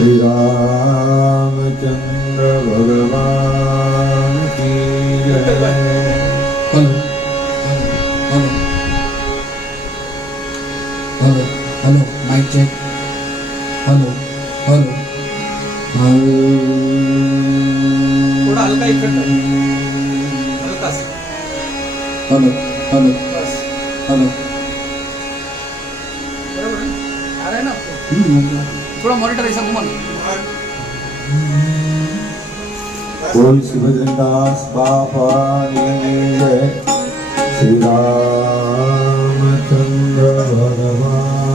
श्री रामचंद्र भगवान की जय। Hello hello hello hello mic check. Hello hello थोड़ा हल्का इफेक्ट हल्का सा हेलो हेलो बस हेलो बराबर है आ रहा है ना आपको थोड़ा मॉनिटर ऐसा घुमा लो बोल सुभद्रदास बाबा की जय। श्री रामचंद्र भगवान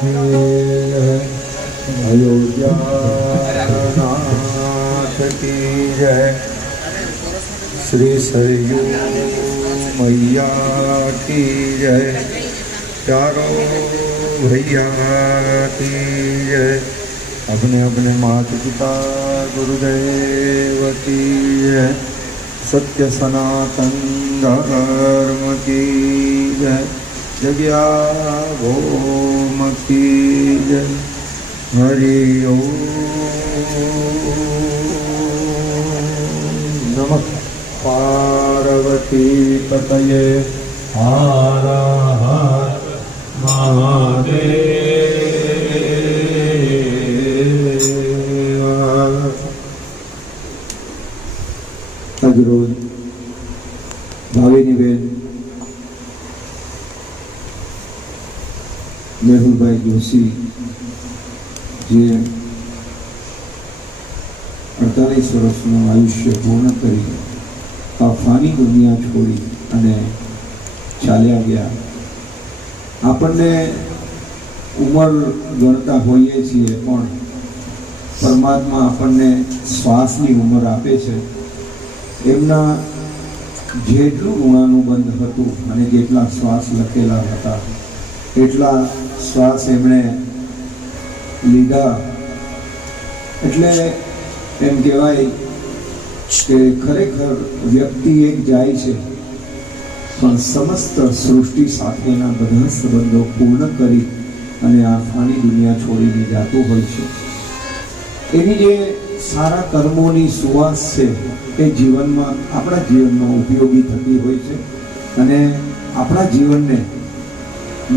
की जय। अयोध्या नाथ की जय। श्री सरयू मैया की जय। चारों भैया की जय। अपने अपने माता पिता गुरुदेव की जय। सत्य सनातन धर्म की जय। जग्या भौम की जय। हरि ओम नमः पार्वती पतये हर हर महादेव। આજરોજ ભાવિનીબેન મેહુલભાઈ જોશી જે 48 વર્ષનું આયુષ્ય પૂર્ણ કરી આ ફાની દુનિયા છોડી અને ચાલ્યા ગયા. આપણને ઉંમર ગણતા હોઈએ છીએ પણ પરમાત્મા આપણને શ્વાસની ઉંમર આપે છે. એમના જેટલું ઋણાનુબંધ હતું અને જેટલા શ્વાસ લખેલા હતા એટલા શ્વાસ એમણે લીધા. એટલે એમ કહેવાય કે ખરેખર વ્યક્તિ એક જાય છે પણ સમસ્ત સૃષ્ટિ સાથેના બધા સંબંધો પૂર્ણ કરી અને આ ફાની દુનિયા છોડીને જાતું હોય છે. એની જે સારા કર્મોની સુવાસ છે એ જીવનમાં આપણા જીવનમાં ઉપયોગી થતી હોય છે અને આપણા જીવનને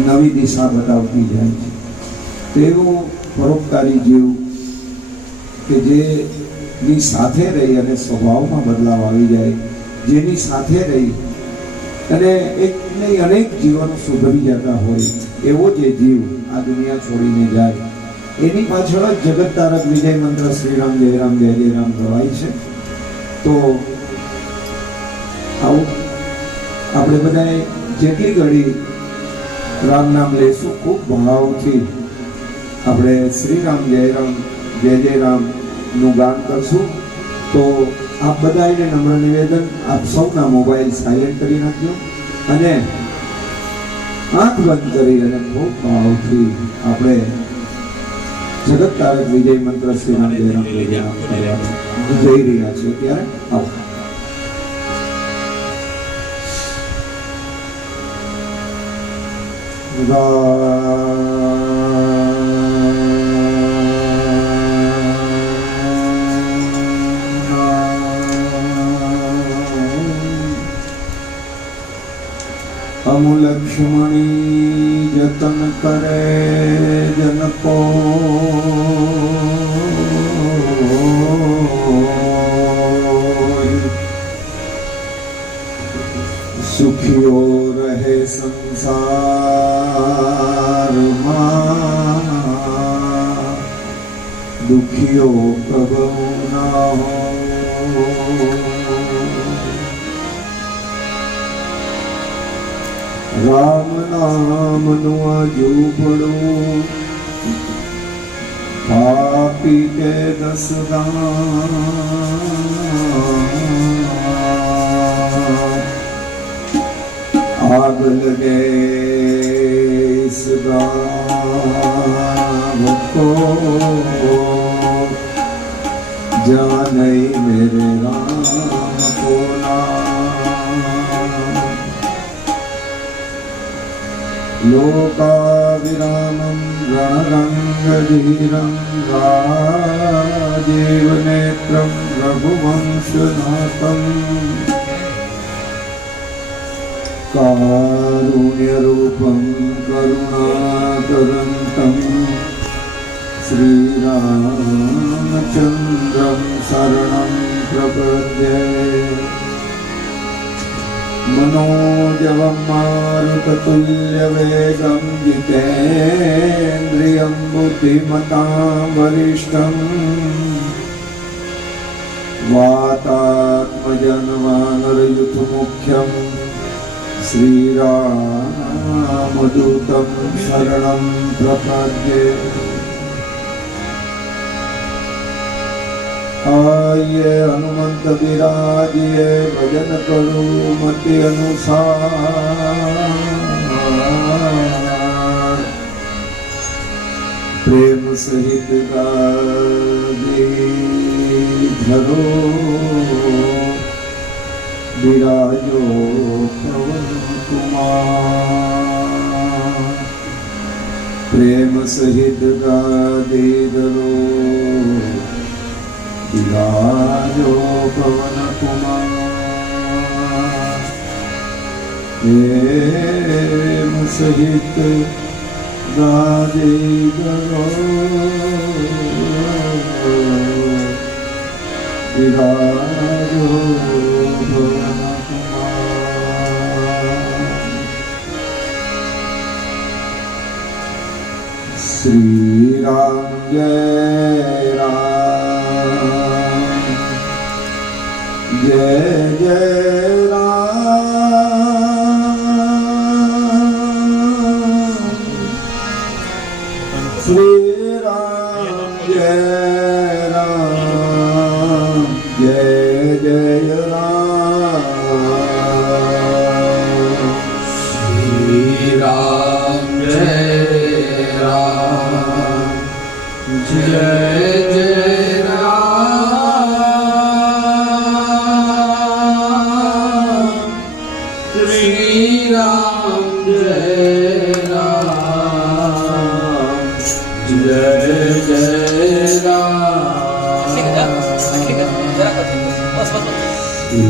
નવી દિશા બતાવતી જાય છે. તેવું પરોપકારી જીવ કે જેની સાથે રહી અને સ્વભાવમાં બદલાવ આવી જાય, જેની સાથે રહી અને એક નહીં અનેક જીવનો સુધરી જતા હોય એવો જે જીવ આ દુનિયા છોડીને જાય એની પાછળ જ જગત તારક વિજય મંત્ર શ્રીરામ જય રામ જય જય રામ ગવાય છે. તો આવું આપણે બધાએ જેટલી ઘડી રામ નામ લેશું ખૂબ ભાવથી આપણે શ્રીરામ જય રામ નું ગાન કરશું. તો આપ બધાને નમ્ર નિવેદન, આપ સૌના મોબાઈલ સાયલેન્ટ કરી નાખજો અને આંખ બંધ કરી અને ખૂબ ભાવથી આપણે જગત તારક વિજય મંત્ર શ્રીરામ જય રામ જઈ રહ્યા છે. ત્યારે આવો. અમુ લક્ષ્મણી જતન કરે જનકો સુખીઓ રહે સંસારમાં, દુખીઓ પ્રભુ ના હો. રામ નામનું આજુબડું પાપી કે દસ દાન, આગ લગે ઇસ ગાँव को, जाने मेरे राम को नाम. लोकाभिरामं रणरङ्गधीरं राजीवनेत्रं रघुवंशनाथं कारुण्यरूपं करुणाकरन्तं श्रीरामचन्द्रं शरणं प्रपद्ये मनोजवं मारुततुल्यवेगं जितेन्द्रियं बुद्धिमतां वरिष्ठं वातात्मजं वानरयुथमुख्यं श्रीरामदूतं शरणं प्रपद्ये आइए हनुमंत विराजिए भजन करो मति अनुसार प्रेम सहित गाजी धरो विराजो पवन कुमार प्रेम सहित गाजी धरो विराजो पवन कुमार प्रेम सहित गाजे गरो विराजो पवन कुमार श्री राम जय राम जय जय राम श्री राम जय राम जय जय राम श्री राम जय राम जय जय राम श्री राम जय राम जय जय राम ठीक है जरा कर दे बस बस श्री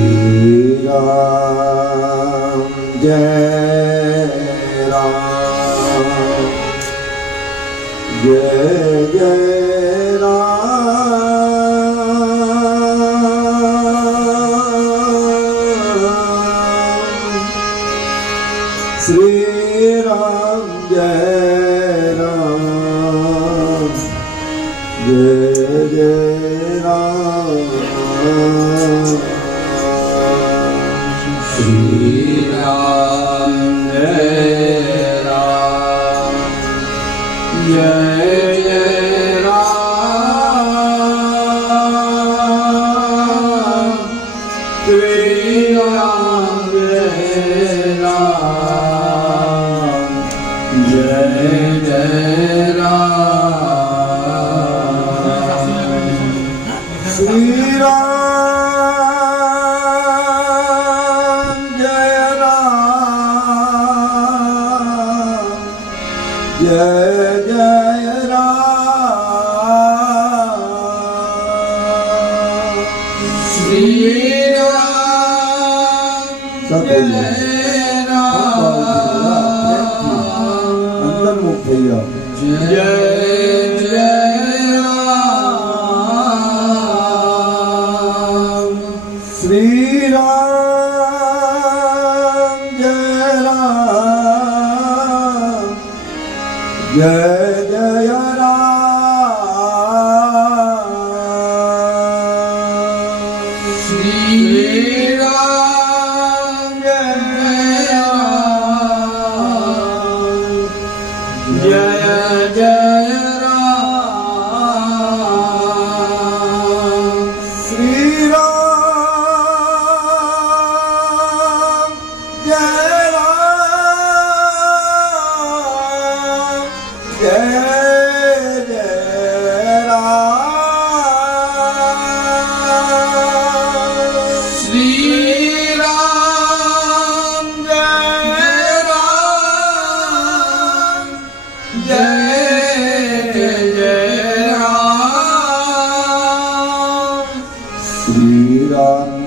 राम जय राम जय जय राम श्री राम जय राम जय जय राम श्री राम जय राम जय जय राम श्री राम जय राम जय जय राम श्री राम जय राम जय जय राम श्री राम जय राम अंतर्मुख થઈ જાઓ जय जय राम श्री राम जय राम जय जय राम श्री राम जय राम जय जय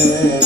Jai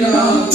Ram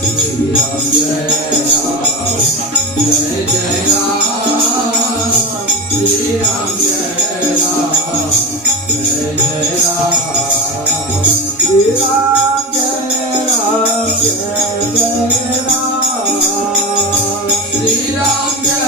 Shri Ram Jai Ram, Jai Jai Ram, Shri Ram Jai Ram, Jai Jai Ram, Shri Ram Jai Ram, Jai Jai Ram, Shri Ram Jai Ram,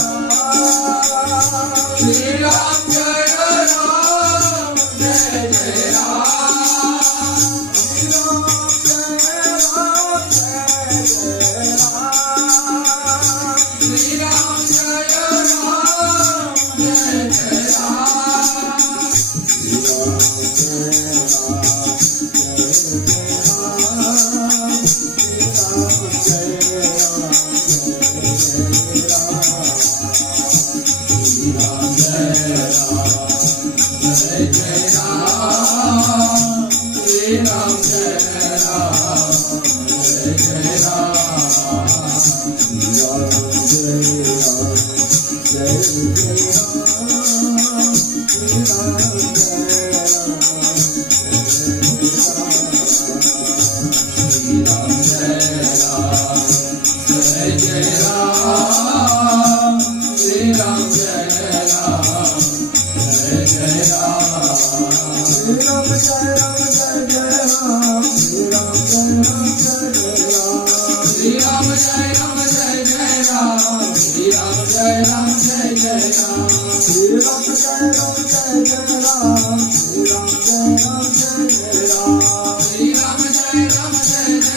Jai Jai Ram, Shri Ram Jai Ram, Jai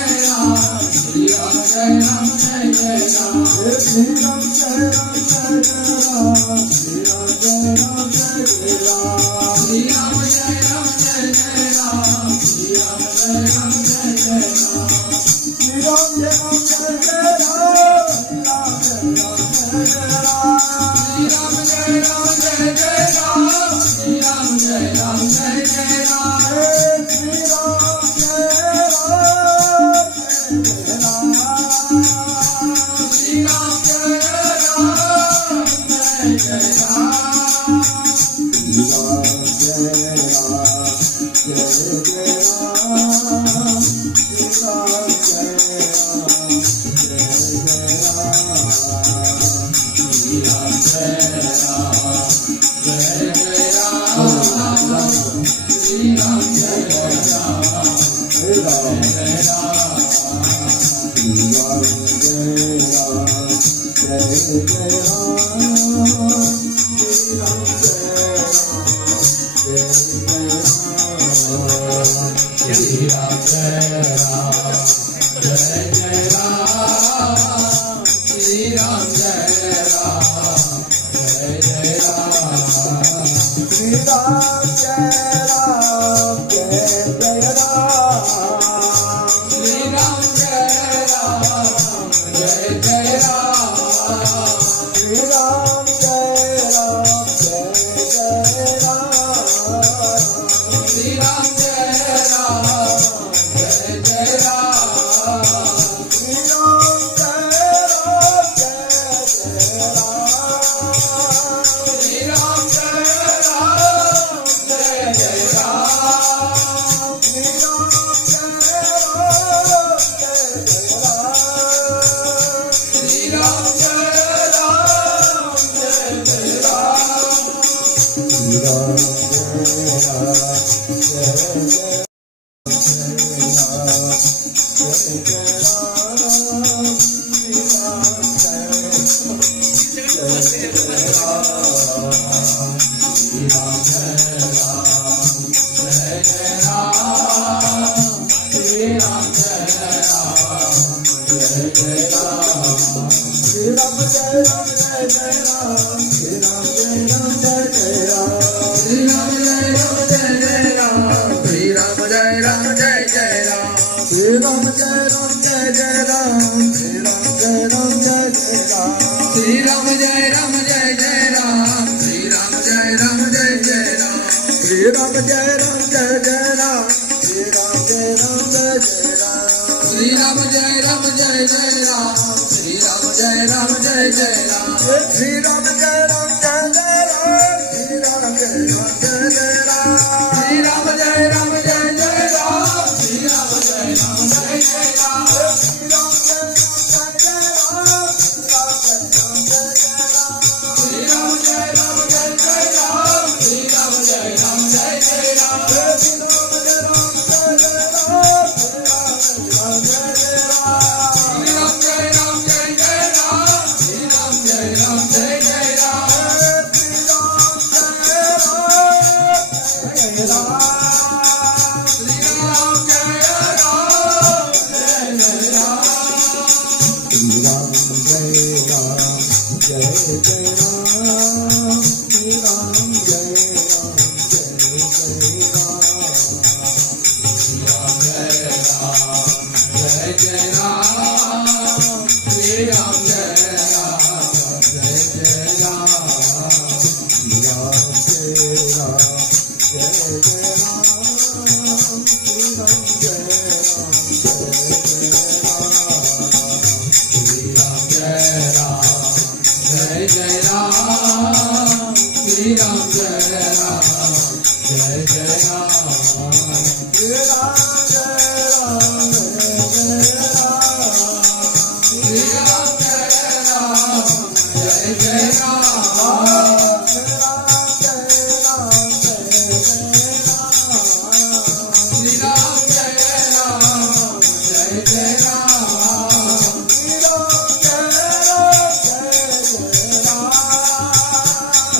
Jai Ram, Shri Ram Jai Ram, Jai Jai Ram, Shri Ram Jai Ram, Jai Jai Ram, Shri Ram Jai Ram, Jai Jai Ram, Shri Ram Jai Ram, Jai Jai Ram, Shri Ram Jai Ram, Jai Jai Ram. Ram Jai Ram Shri राम जय राम जय जय राम श्री राम जय राम जय जय राम श्री राम जय राम जय जय राम श्री राम जय राम जय जय राम श्री राम जय राम जय जय राम श्री राम जय राम जय जय राम श्री राम जय राम जय जय राम श्री राम जय राम जय जय राम श्री राम जय राम जय जय राम श्री राम जय राम जय जय राम श्री राम जय राम जय जय राम श्री राम जय राम जय जय राम श्री राम जय राम जय जय राम श्री राम जय राम जय जय राम श्री राम जय राम जय जय राम श्री राम जय राम जय जय राम श्री राम जय राम जय जय राम जय जय राम श्री राम जय राम जय जय राम श्री राम जय राम जय जय राम श्री राम जय राम जय जय राम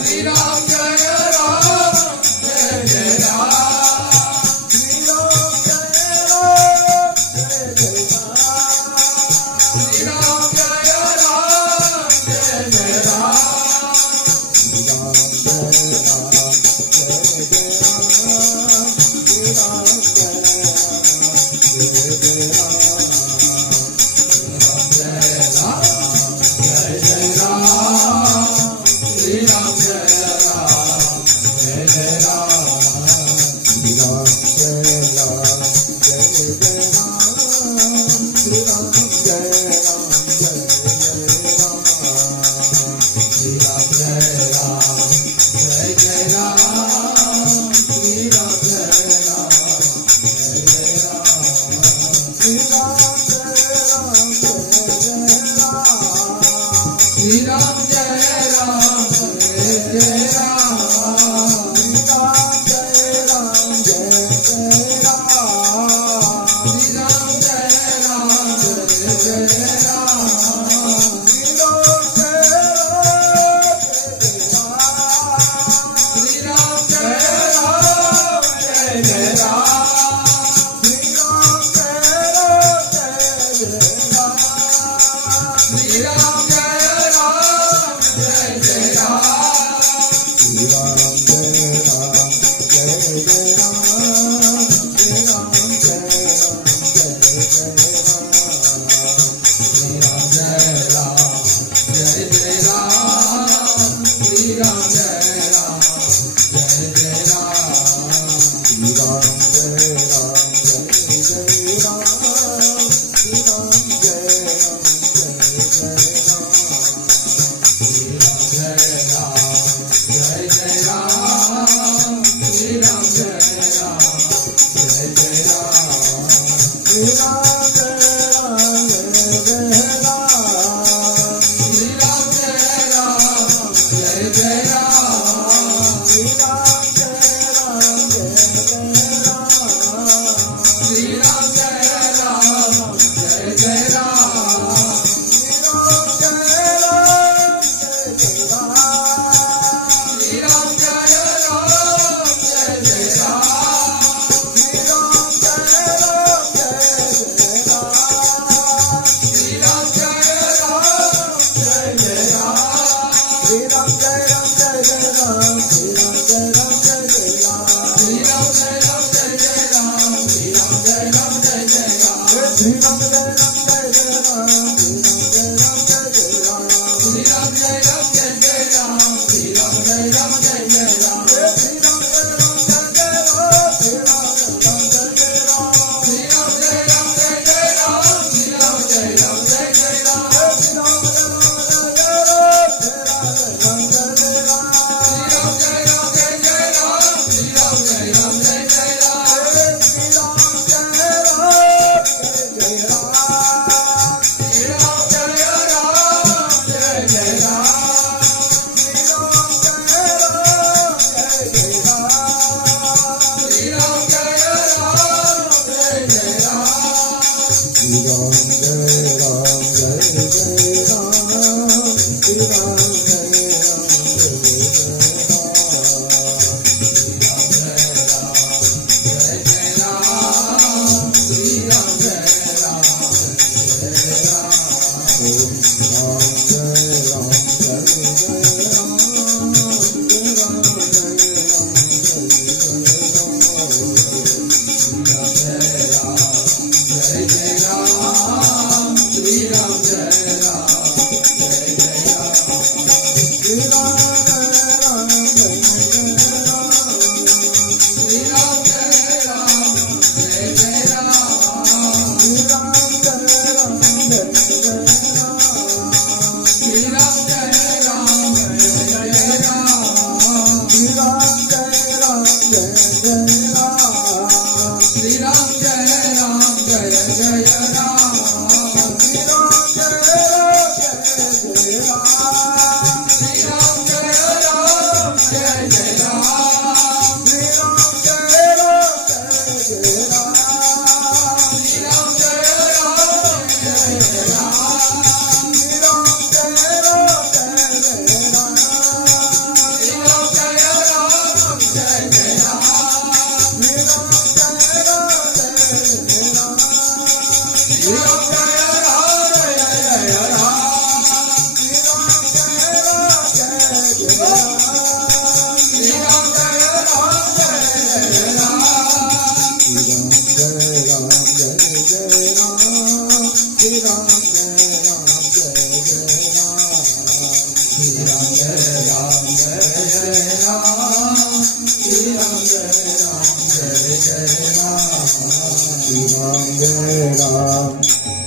श्री राम जय राम जय जय राम श्री राम जय राम जय जय राम श्री राम जय राम जय जय राम श्री राम जय राम जय जय राम श्री राम जय राम जय जय राम श्री राम जय राम जय जय राम श्री राम जय राम जय जय राम जय राम जय जय राम श्री राम जय राम जय जय राम श्री राम जय राम जय जय राम श्री राम जय राम जय जय राम श्री राम जय राम जय जय राम श्री राम जय राम जय जय राम श्री राम जय राम जय जय राम श्री राम जय राम जय जय राम श्री राम जय राम जय जय राम श्री राम जय राम जय जय राम श्री राम जय राम जय जय राम श्री राम जय राम जय जय राम श्री राम जय राम जय जय राम श्री राम जय राम जय जय राम श्री राम जय राम जय जय राम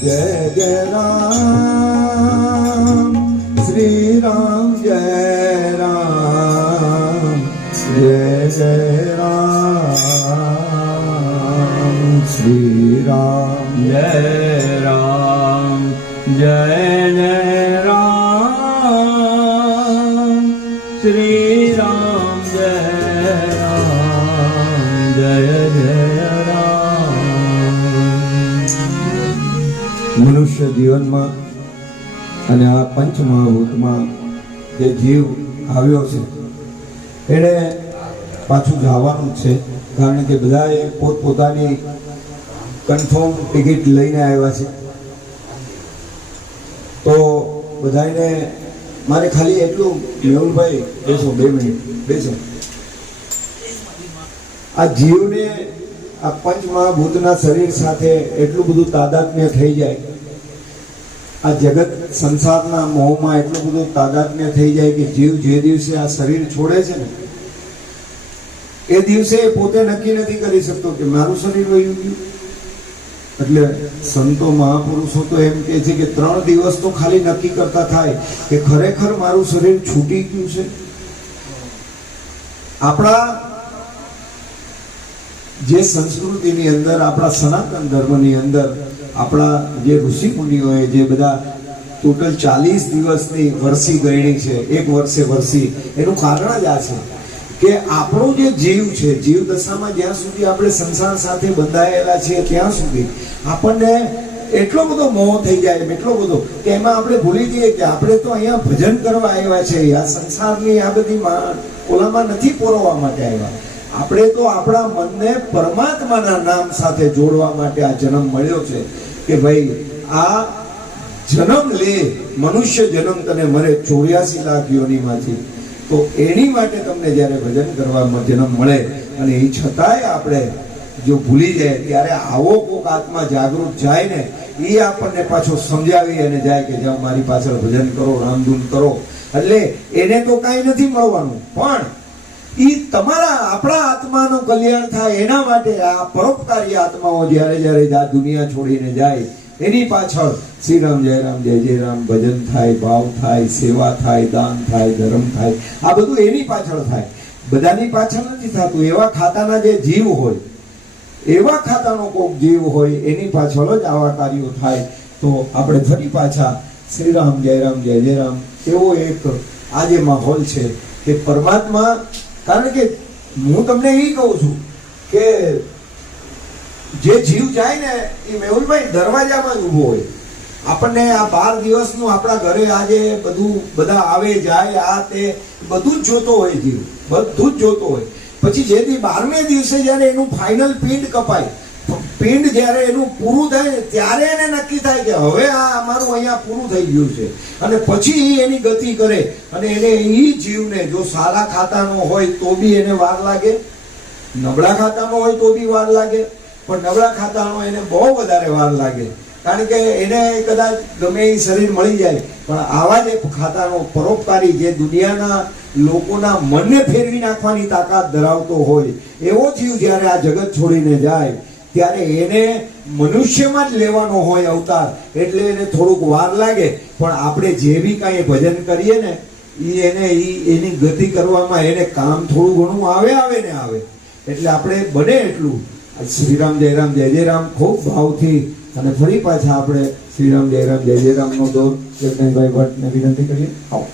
जय जय राम श्री राम जय राम जय जय राम श्री राम जय राम जय जय राम श्री राम जय राम जय जय राम। મનુષ્ય જીવનમાં અને આ પંચમહાભૂતમાં જે જીવ આવ્યો છે એને પાછું જવાનું જ છે, કારણ કે બધાએ પોતપોતાની કન્ફર્મ ટિકિટ લઈને આવ્યા છે. તો બધાને મારે ખાલી એટલું, મેહુલભાઈ બેસો 2 મિનિટ બેસો. આ જીવને આ પંચમહાભૂતના શરીર સાથે એટલું બધું તાદાત્મ્ય થઈ જાય, આ જગત સંસારના મોહમાં એટલું બધું તાદાત્મ્ય થઈ જાય કે જીવ જે દિવસે આ શરીર છોડે છે ને એ દિવસે પોતે નક્કી નથી કરી શકતો કે મારું શરીર વયું ગયું. એટલે સંતો મહાપુરુષો તો એમ કહે છે કે 3 દિવસ તો ખાલી નક્કી કરતા થાય કે ખરેખર મારું શરીર છૂટી ગયું છે. આપણા જે સંસ્કૃતિની અંદર, આપણા સનાતન ધર્મની અંદર, આપણા જે ઋષિ મુનિઓએ જે બધા ટોટલ 40 દિવસની વરસી ગણી છે, 1 વર્ષે વરસી, એનું કારણ જ આ છે કે આપણો જે જીવ છે, જીવ દશામાં જ્યાં સુધી આપણે સંસાર સાથે બંધાયેલા છીએ ત્યાં સુધી આપણને એટલો બધો મોહ થઈ જાય, એટલો બધો કે એમાં આપણે ભૂલી જઈએ કે આપણે તો અહીંયા ભજન કરવા આવ્યા છે, આ સંસારની આ બધી ઓલામાં નથી પોરવવા માટે આવ્યા. આપણે તો આપણા મનને પરમાત્માના નામ સાથે જોડવા માટે આ જન્મ મળ્યો છે કે ભાઈ આ જન્મ લે, મનુષ્ય જન્મ તને મળે 84 લાખ યોનિમાંથી, તો એની માટે તમને જ્યારે ભજન કરવામાં જન્મ મળે અને એ છતાંય આપણે જો ભૂલી જાય ત્યારે આવો કોક આત્મા જાગૃત જાય ને એ આપણને પાછો સમજાવી અને જાય કે જાઓ મારી પાછળ ભજન કરો, રામધૂન કરો. એટલે એને તો કાંઈ નથી મળવાનું, પણ એ તમારા આપણા આત્માનું કલ્યાણ થાય એના માટે આ પરોપકારી આત્માઓ જ્યારે જ્યારે આ દુનિયા છોડીને જાય એની પાછળ શ્રી રામ જય રામ જય જય રામ ભજન થાય, ભાવ થાય, સેવા થાય, દાન થાય, ધર્મ થાય, આ બધું એની પાછળ થાય, બધાની પાછળ નથી થતું. એવા ખાતાના જે જીવ હોય, એવા ખાતાનો કોઈક જીવ હોય એની પાછળ જ આવા કાર્યો થાય. તો આપણે ફરી પાછા શ્રી રામ જય રામ જય જય રામ એવો એક આજે માહોલ છે કે પરમાત્મા, કારણ કે હું તમને એ કહું છું કે જે જીવ જાય ને એ મેહુલભાઈ દરવાજામાં જ ઊભો હોય. આપણને આ 12 દિવસનું આપણા ઘરે આજે બધું બધા આવે જાય, આ તે બધું જ જોતો હોય જીવ, બધું જ જોતો હોય. પછી જેથી 12મે દિવસે જ્યારે એનું ફાઇનલ પિંડ કપાય, પિંડ જ્યારે એનું પૂરું થાય ત્યારે એને નક્કી થાય કે હવે આ અમારું અહીંયા પૂરું થઈ ગયું છે, અને પછી એની ગતિ કરે. અને એને એ જીવને જો સારા ખાતાનો હોય તો બી એને વાર લાગે, નબળા ખાતાનો હોય તો બી વાર લાગે, પણ નબળા ખાતાનો એને બહુ વધારે વાર લાગે, કારણ કે એને કદાચ ગમે એ શરીર મળી જાય, પણ આવા જ એક ખાતાનો પરોપકારી જે દુનિયાના લોકોના મનને ફેરવી નાખવાની તાકાત ધરાવતો હોય એવો જીવ જ્યારે આ જગત છોડીને જાય ત્યારે એને મનુષ્યમાં જ લેવાનો હોય અવતાર, એટલે એને થોડુંક વાર લાગે. પણ આપણે જે બી કાંઈ ભજન કરીએ ને એને એની ગતિ કરવામાં એને કામ થોડું ઘણું આવે ને આવે. એટલે આપણે બને એટલું શ્રીરામ જય રામ જય જય રામ ખૂબ ભાવથી અને ફરી પાછા આપણે શ્રીરામ જય રામ જય જય રામનો દોર જગદીશભાઈ ભટ્ટને વિનંતી કરીએ. આવો.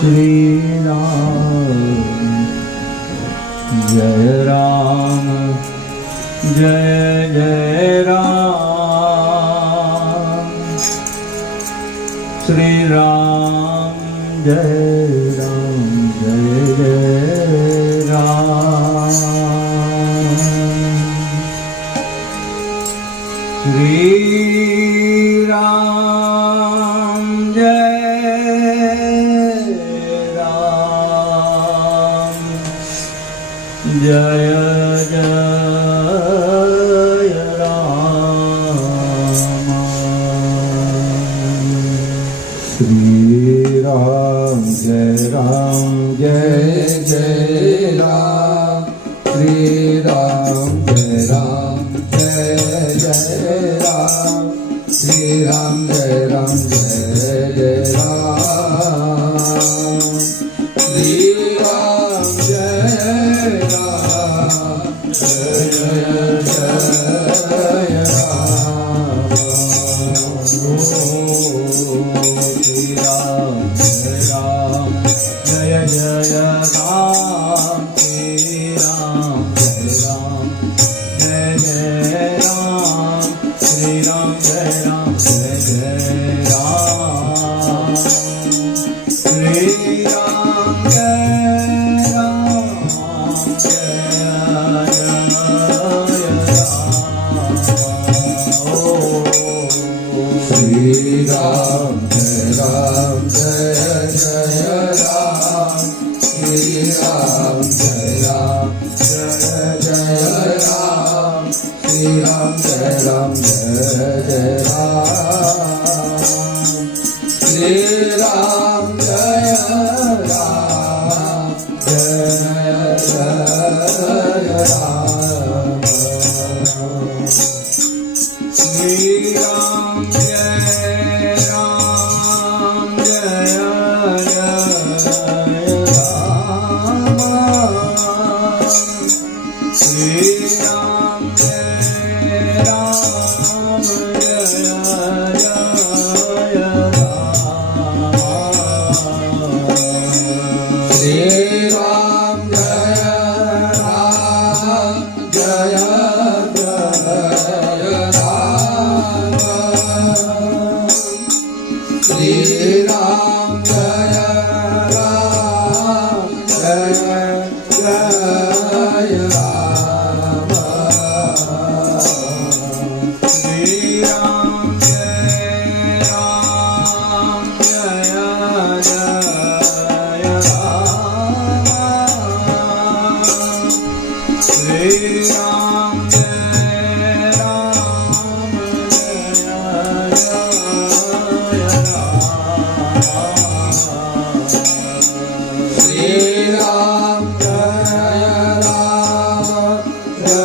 Shri Ram Jai Ram Jai Jai Ram Shri Ram Jai Ram Jai Jai Ram Shri Ram Jai Ram Jai Jai Ram Shri Ram Jai Ram Jai Jai Ram Shri Ram Jai Ram Jai Jai Ram Shri Ram Jai Ram Jai Jai Ram Shri Ram Jai Ram Jai Jai Ram Shri Ram Jai Ram Jai Jai Ram Shri Ram Jai Ram Jai Jai Ram Shri Ram Jai Ram Jai Jai Ram Shri Ram Jai Ram Shri Ram Jai Ram Jai Jai Ram Shri Ram Jai Ram Jai Jai Ram Shri Ram Jai Ram Jai Jai Ram Shri Ram Jai Ram Jai Jai Ram Shri Ram Jai Ram Jai Jai Ram Shri Ram Jai Ram Jai Jai Ram Shri Ram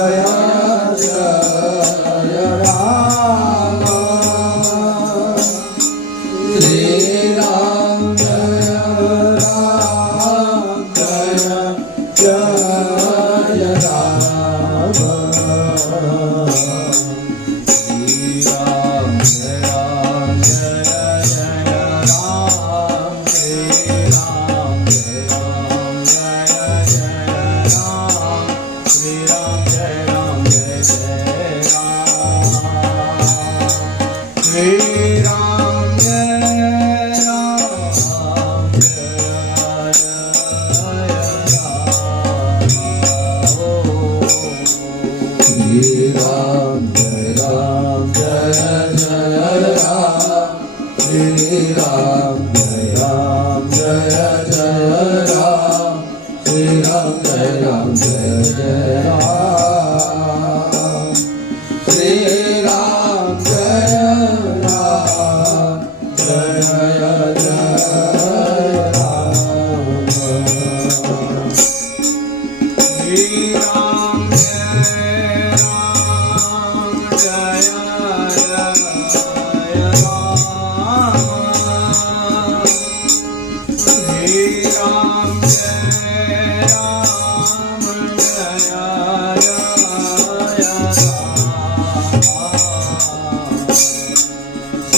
Jai Ram Jai Jai Ram Shri Ram Jai Ram Jai Jai Ram Shri Ram Jai Ram Jai Jai Ram Shri Ram Jai Ram Shri Ram Jai Ram Jai Jai Ram Shri Ram Jai Ram Jai Jai Ram Shri Ram Jai Ram Jai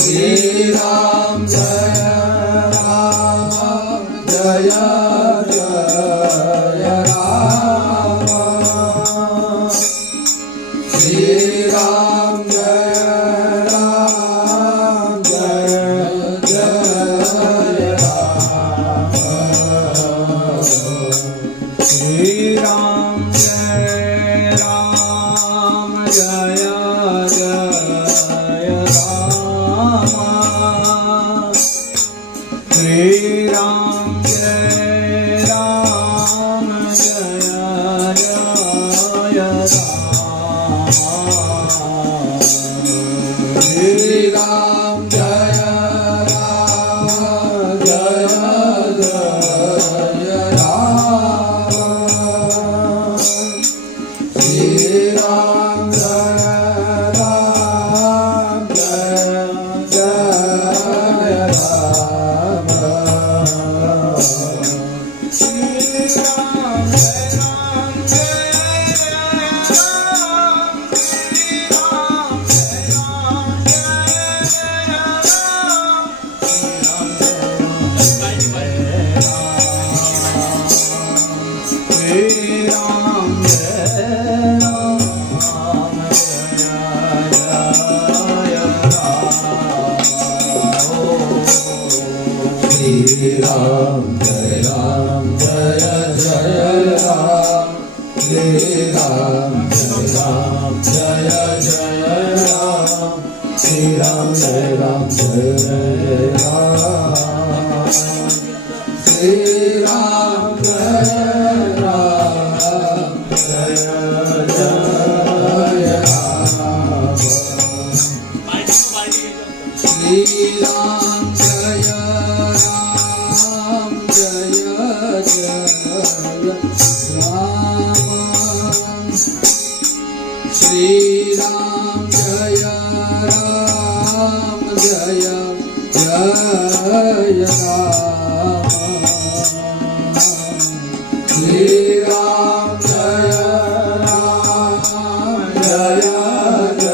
Shri Ram Jai Ram जय जय राम श्री राम जय राम जय जय राम श्री राम जय राम जय जय राम श्री राम जय राम जय जय राम श्री राम जय राम जय जय राम श्री राम जय राम जय जय राम श्री Ram Shri Ram Jai Ram Jaya Jaya Ram Shri Ram Jai Ram Jaya Jaya Ram Shri Ram Jai Ram Jaya Ram Shri Ram Jaya Ram Jaya Jaya Ram Shri Ram Jaya Ram Jaya Jaya Ram Shri Ram Jaya Ram Jaya Jaya Ram Shri Ram Jaya Ram Jaya Jaya Ram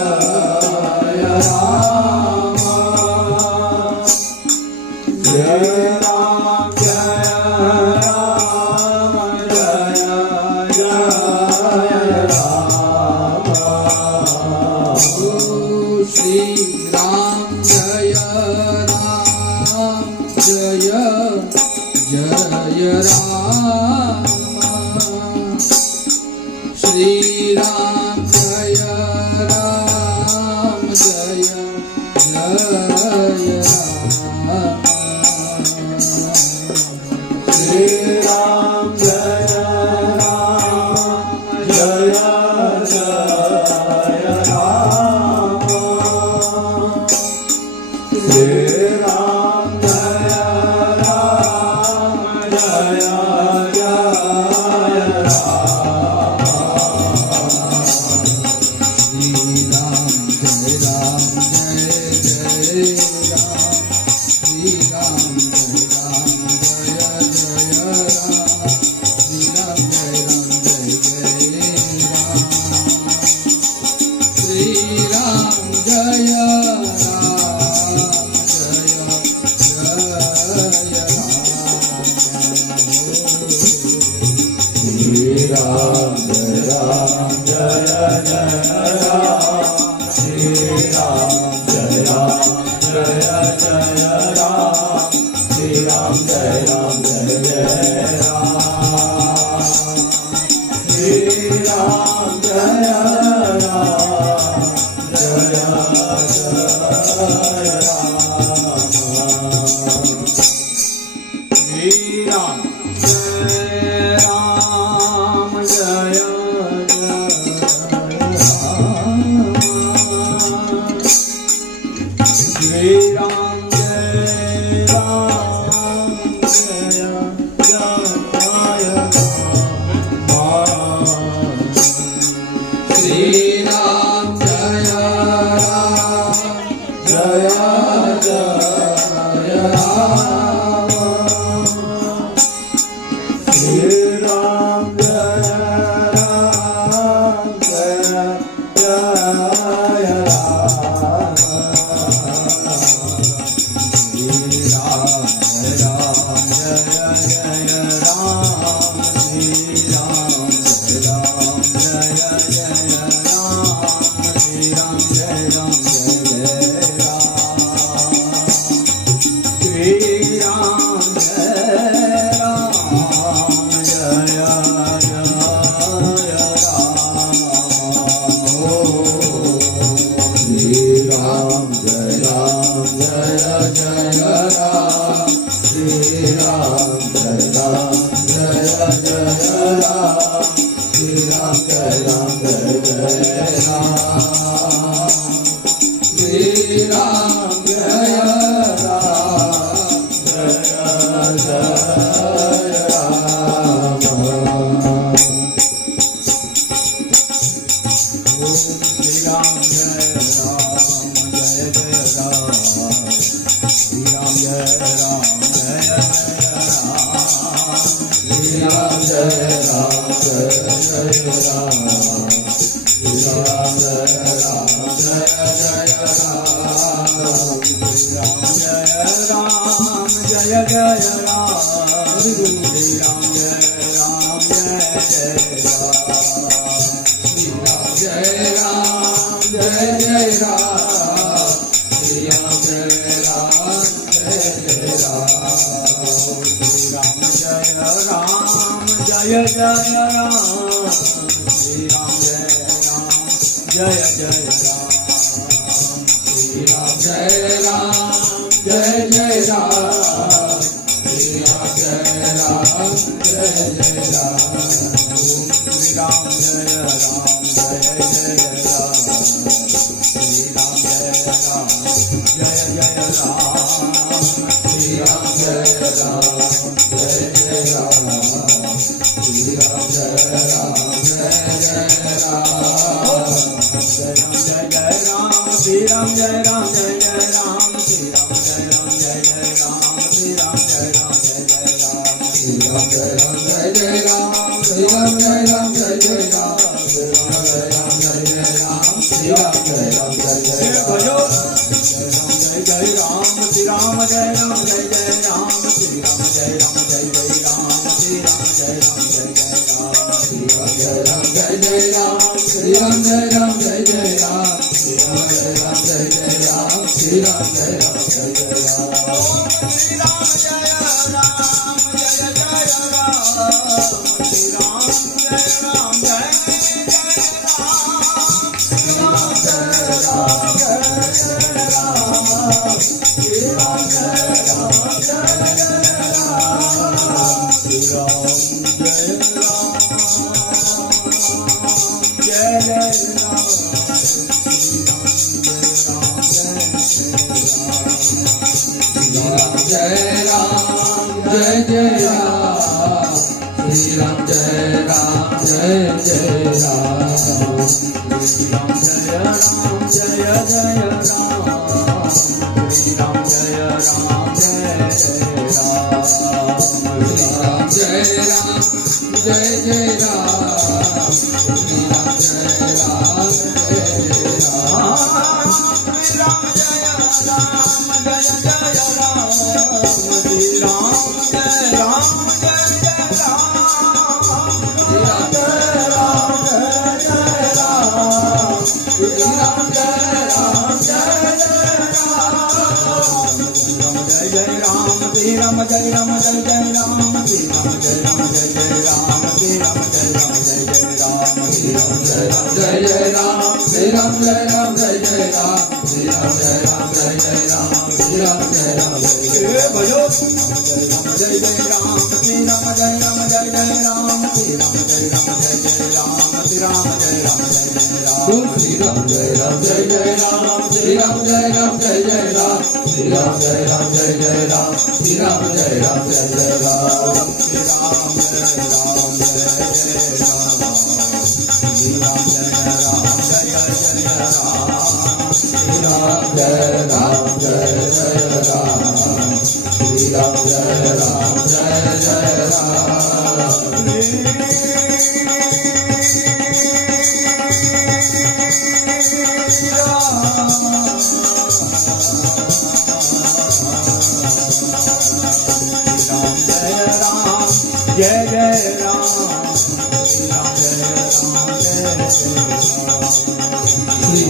Jai Ram Jaya Ram Jaya Jaya Ram Shri Ram Jaya Ram Jaya Jaya Ram Shri Ram Jaya Ram Jaya Jaya Ram Shri Ram Jaya Ram Jaya Jaya Ram Shri Ram Jaya Ram Jaya Jaya Ram Shri Ram Jai Ram Jai Jai Ram Shri Ram Jai Ram Jaya Jaya Ram Shri Ram Jai Ram Jai Jai Ram Shri Ram Jaya Ram Jaya Jaya Ram Shri Ram Jaya Ram Jaya Jaya Ram Shri Ram Jai Ram Jaya Jaya Ram Shri Ram Jaya Ram Jaya Jaya Ram Shri Ram Jai Ram Jaya Shri Ram Jai Ram Jaya Jaya Ram Shri Ram Jaya Ram Jaya Jaya Ram Shri Ram Jaya Ram Jaya Jaya Ram Shri Ram Jaya Ram जय जय राम श्री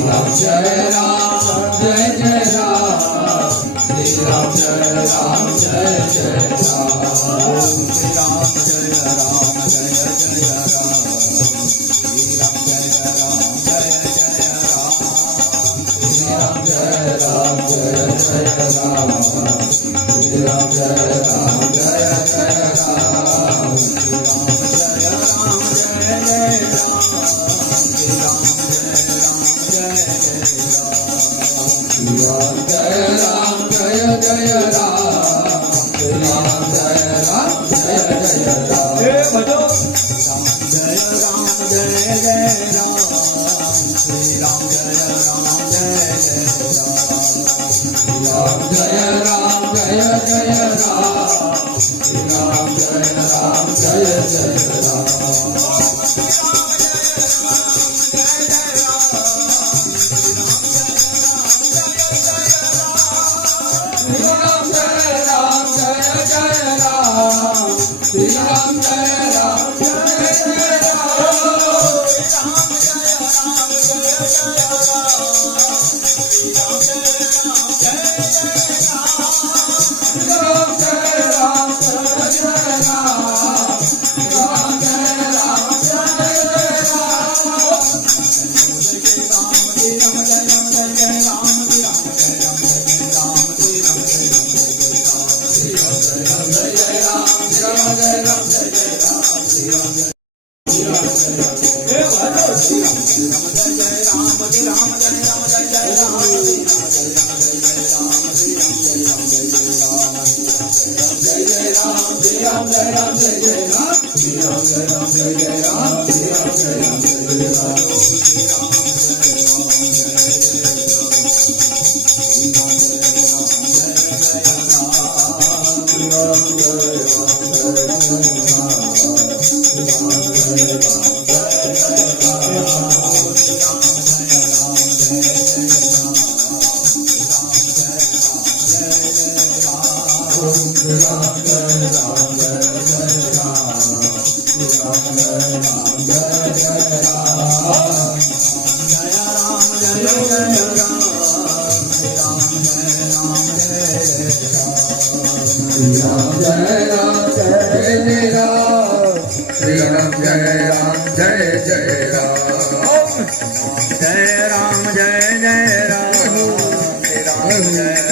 राम जय राम जय जय राम श्री राम जय राम जय जय राम श्री राम जय राम जय जय राम श्री राम जय राम जय जय राम श्री राम जय राम जय जय राम श्री राम जय राम जय जय राम श्री राम जय राम जय जय राम श्री राम जय राम जय जय राम श्री राम जय राम जय जय राम श्री राम जय राम जय जय राम श्री राम जय राम जय जय राम हे भजो राम जय जय राम श्री राम जय राम जय जय राम राम जय राम जय जय राम श्री राम जय राम जय जय राम श्री राम जय राम जय जय राम श्री राम जय राम जय जय राम जय राम जय जय राम राम जय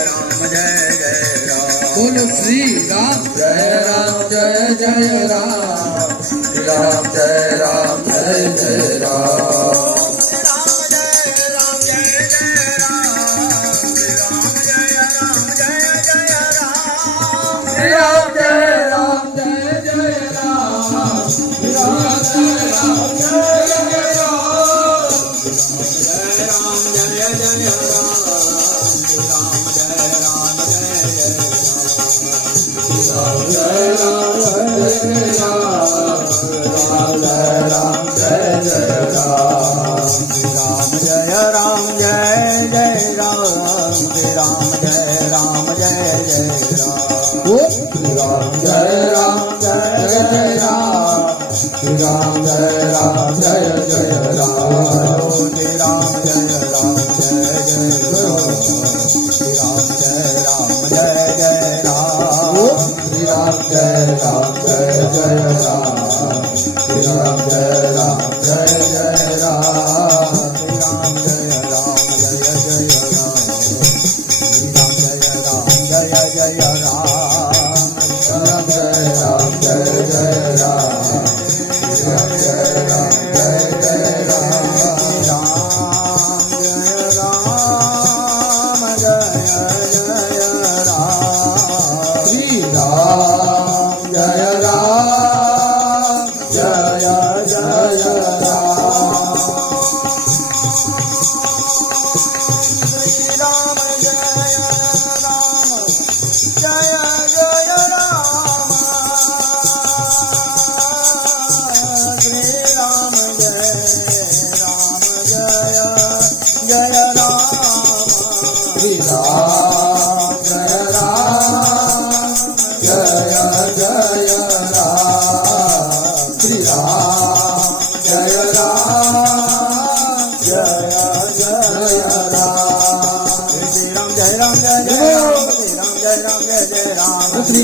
राम जय जय राम बोलो श्री राम जय राम जय जय राम श्री राम जय राम जय जय राम श्री राम जय राम जय जय राम श्री राम जय राम जय जय राम जय राम जय जय राम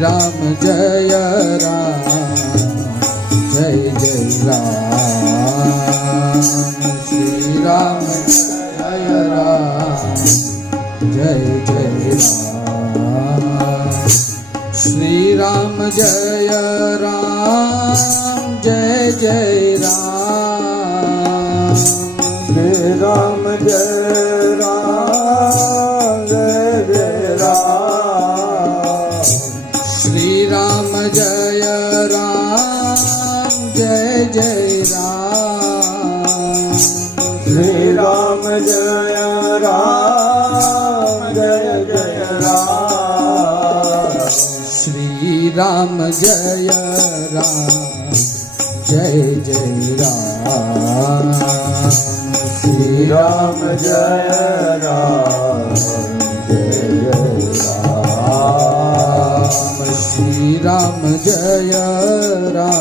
राम जय राम जय जय राम श्री राम जय राम जय जय राम श्री राम जय राम जय जय राम श्री राम जय राम जय जय राम श्री राम जय राम जय जय राम श्री राम जय राम जय जय राम श्री राम जय राम जय जय राम श्री राम जय राम जय जय राम श्री राम जय राम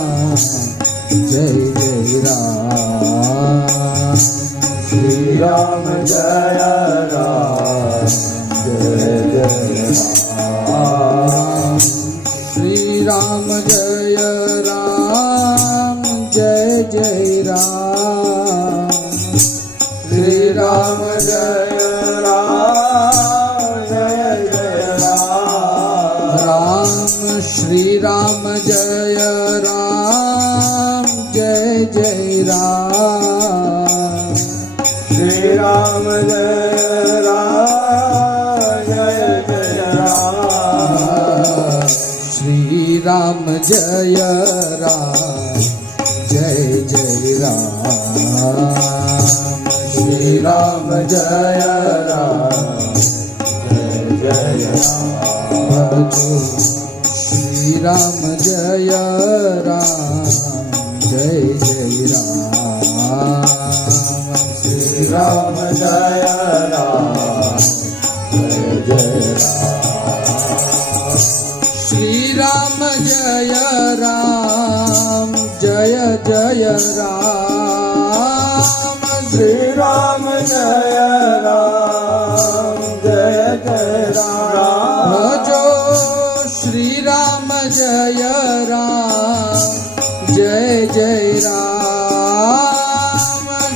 जय जय राम श्री राम जय राम जय जय राम श्री राम जय राम जय जय राम श्री राम जय राम जय जय राम राम श्री राम जय राम जय जय राम श्री राम जय राम जय जय राम श्री राम जय राम जय जय राम श्री राम जय राम जय जय राम श्री राम जय राम जय जय राम श्री राम जय राम जय जय राम श्री राम जय राम जय जय राम श्री राम जय राम जय जय राम भजो श्री राम जय राम जय जय राम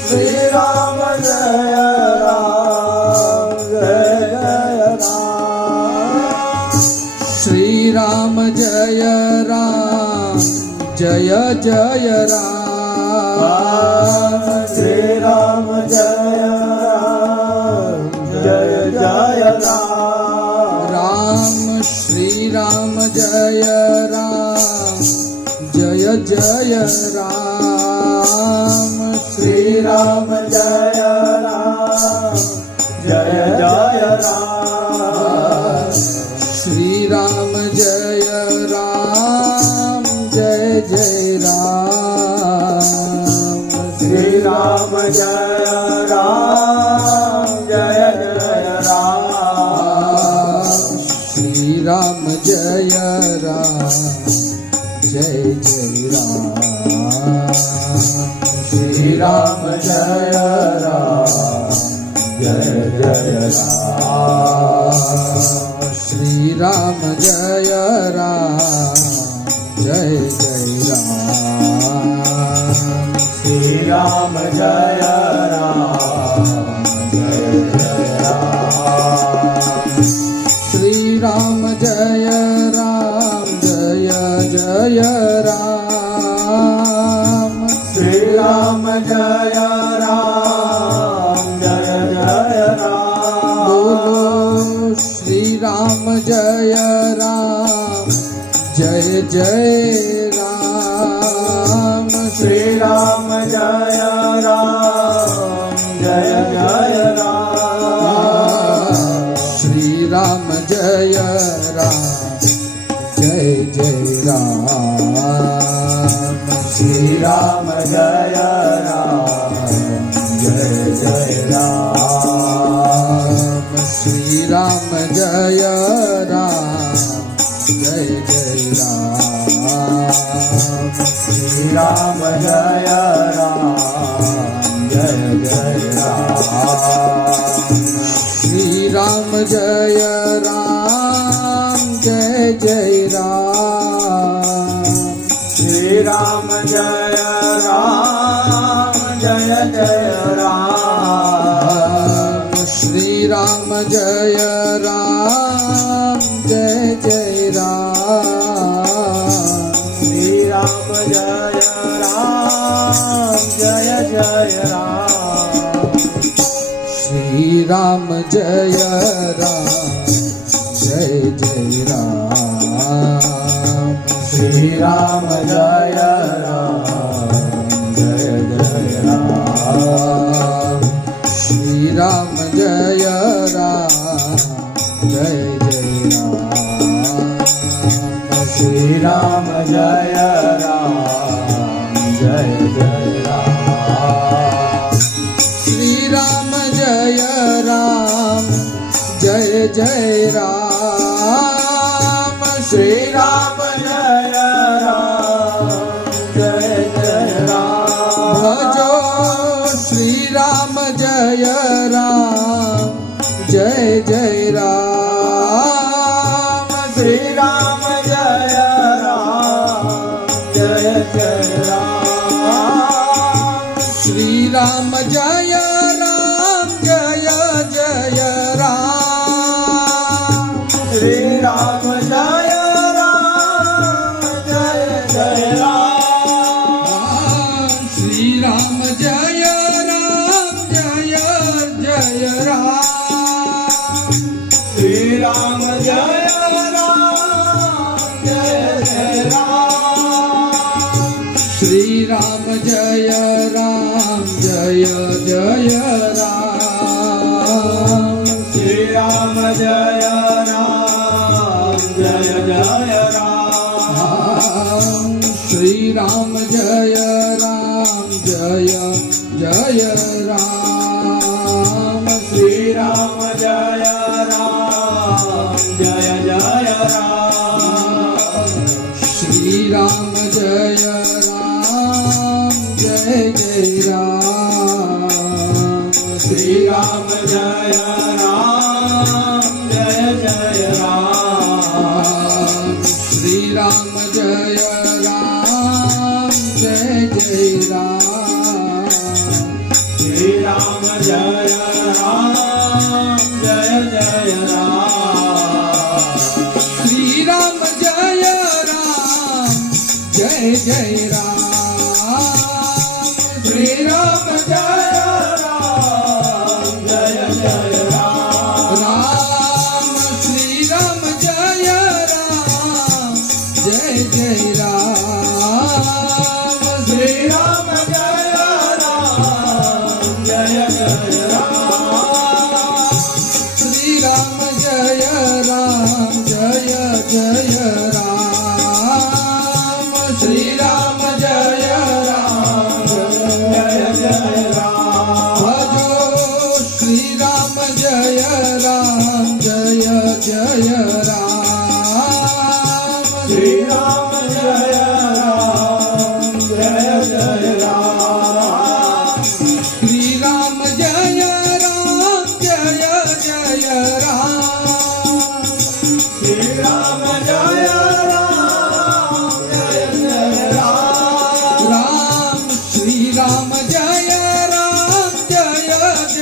श्री राम जय राम जय जय राम श्री राम जय राम जय जय राम श्री राम जय राम जय जय राम राम श्री राम जय राम जय जय राम श्री राम जय राम जय जय राम श्री राम जय राम जय जय राम श्री राम जय राम जय जय राम श्री राम जय राम जय जय राम श्री राम जय राम जय जय राम श्री राम जय राम जय जय राम श्री राम जय राम जय जय राम श्री राम जय राम जय जय राम श्री राम जय राम जय जय राम बोलो श्री राम जय राम जय जय राम श्री राम जय राम जय जय राम श्री राम जय राम जय जय राम श्री राम जय राम जय जय राम श्री राम जय राम जय जय राम श्री राम जय राम जय जय राम श्री राम जय राम जय जय राम राम श्री राम जय राम जय जय राम श्री राम जय राम जय जय राम श्री राम जय राम जय जय राम श्री राम जय राम जय जय राम श्री राम जय राम जय जय राम श्री राम जय राम जय जय राम श्री राम जय राम जय जय राम भजो श्री राम जय राम जय जय राम श्री राम जय राम जय जय राम श्री राम जय राम जय जय राम श्री राम जय राम जय जय राम श्री राम जय राम जय जय राम श्री राम जय राम जय जय राम श्री राम जय राम जय जय राम श्री राम जय राम जय जय राम श्री राम जय राम जय जय राम श्री राम जय राम जय जय राम श्री राम जय राम जय जय राम श्री राम जय राम जय जय राम श्री राम जय राम जय जय राम श्री राम जय राम जय जय राम श्री राम जय राम जय जय राम श्री राम जय राम जय जय राम राम श्री राम जय राम जय जय राम श्री राम जय राम जय जय राम श्री राम जय राम जय जय राम श्री राम जय राम जय जय राम भजो श्री राम जय राम जय जय राम श्री राम जय राम जय जय राम श्री राम जय राम जय जय राम श्री राम जय राम जय जय राम राम श्री राम जय राम जय जय राम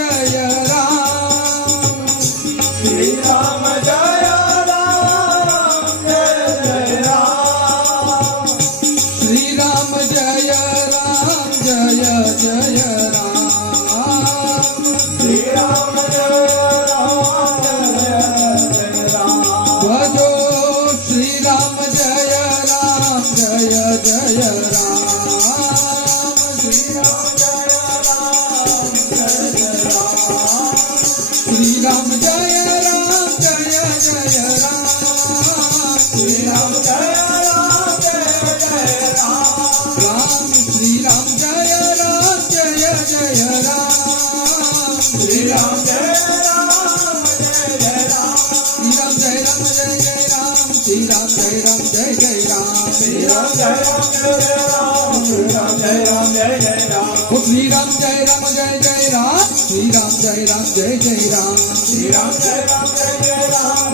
श्री राम जय राम जय जय राम श्री राम जय राम जय जय राम श्री राम जय राम जय जय राम भजो श्री राम जय राम जय जय राम श्री राम जय राम जय जय राम श्री राम जय राम जय जय राम श्री राम जय राम जय जय राम राम श्री राम जय राम जय जय राम श्री राम जय राम जय जय राम श्री राम जय राम जय जय राम श्री राम जय राम जय जय राम श्री राम जय राम जय जय राम श्री राम जय राम जय जय राम ओ श्री राम जय राम जय जय राम श्री राम जय राम जय जय राम श्री राम जय राम जय जय राम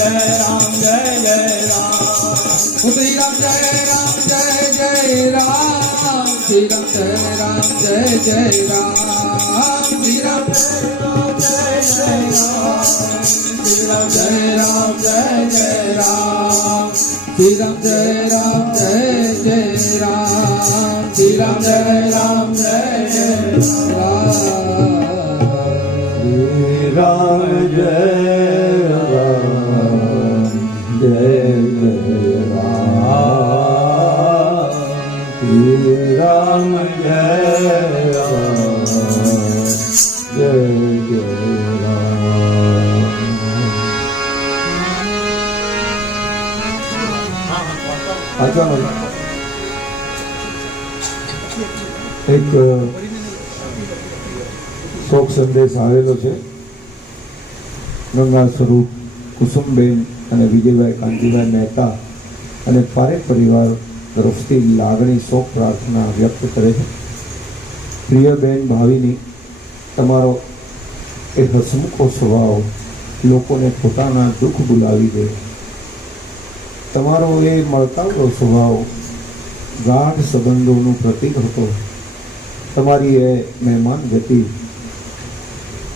રામ જય જય રામ શ્રી રામ જય રામ જય જય રામ શ્રી રામ જય રામ જય જય રામ શ્રી રામ જય રામ જય જય રામ શ્રી રામ જય રામ જય જય રામ શ્રી રામ જય રામ જય જય રામ શ્રી રામ જય રામ જય જય રામ રામ જય રામ જય જય રામ રામ જય રામ જય જય રામ. એક શોક સંદેશ આવેલો છે. ગંગા સ્વરૂપ કુસુમબેન અને વિજયભાઈ કાંતિભાઈ મહેતા અને પારેખ પરિવાર તરફથી લાગણી શોક પ્રાર્થના વ્યક્ત કરે છે. પ્રિય બેન ભાવિની, તમારો એ હસમુખો સ્વભાવ લોકોને પોતાના દુઃખ ભૂલાવી દે. તમારો એ મળતાવડો સ્વભાવ ગાઢ સંબંધોનું પ્રતીક હતો. તમારી એ મહેમાન ગતિ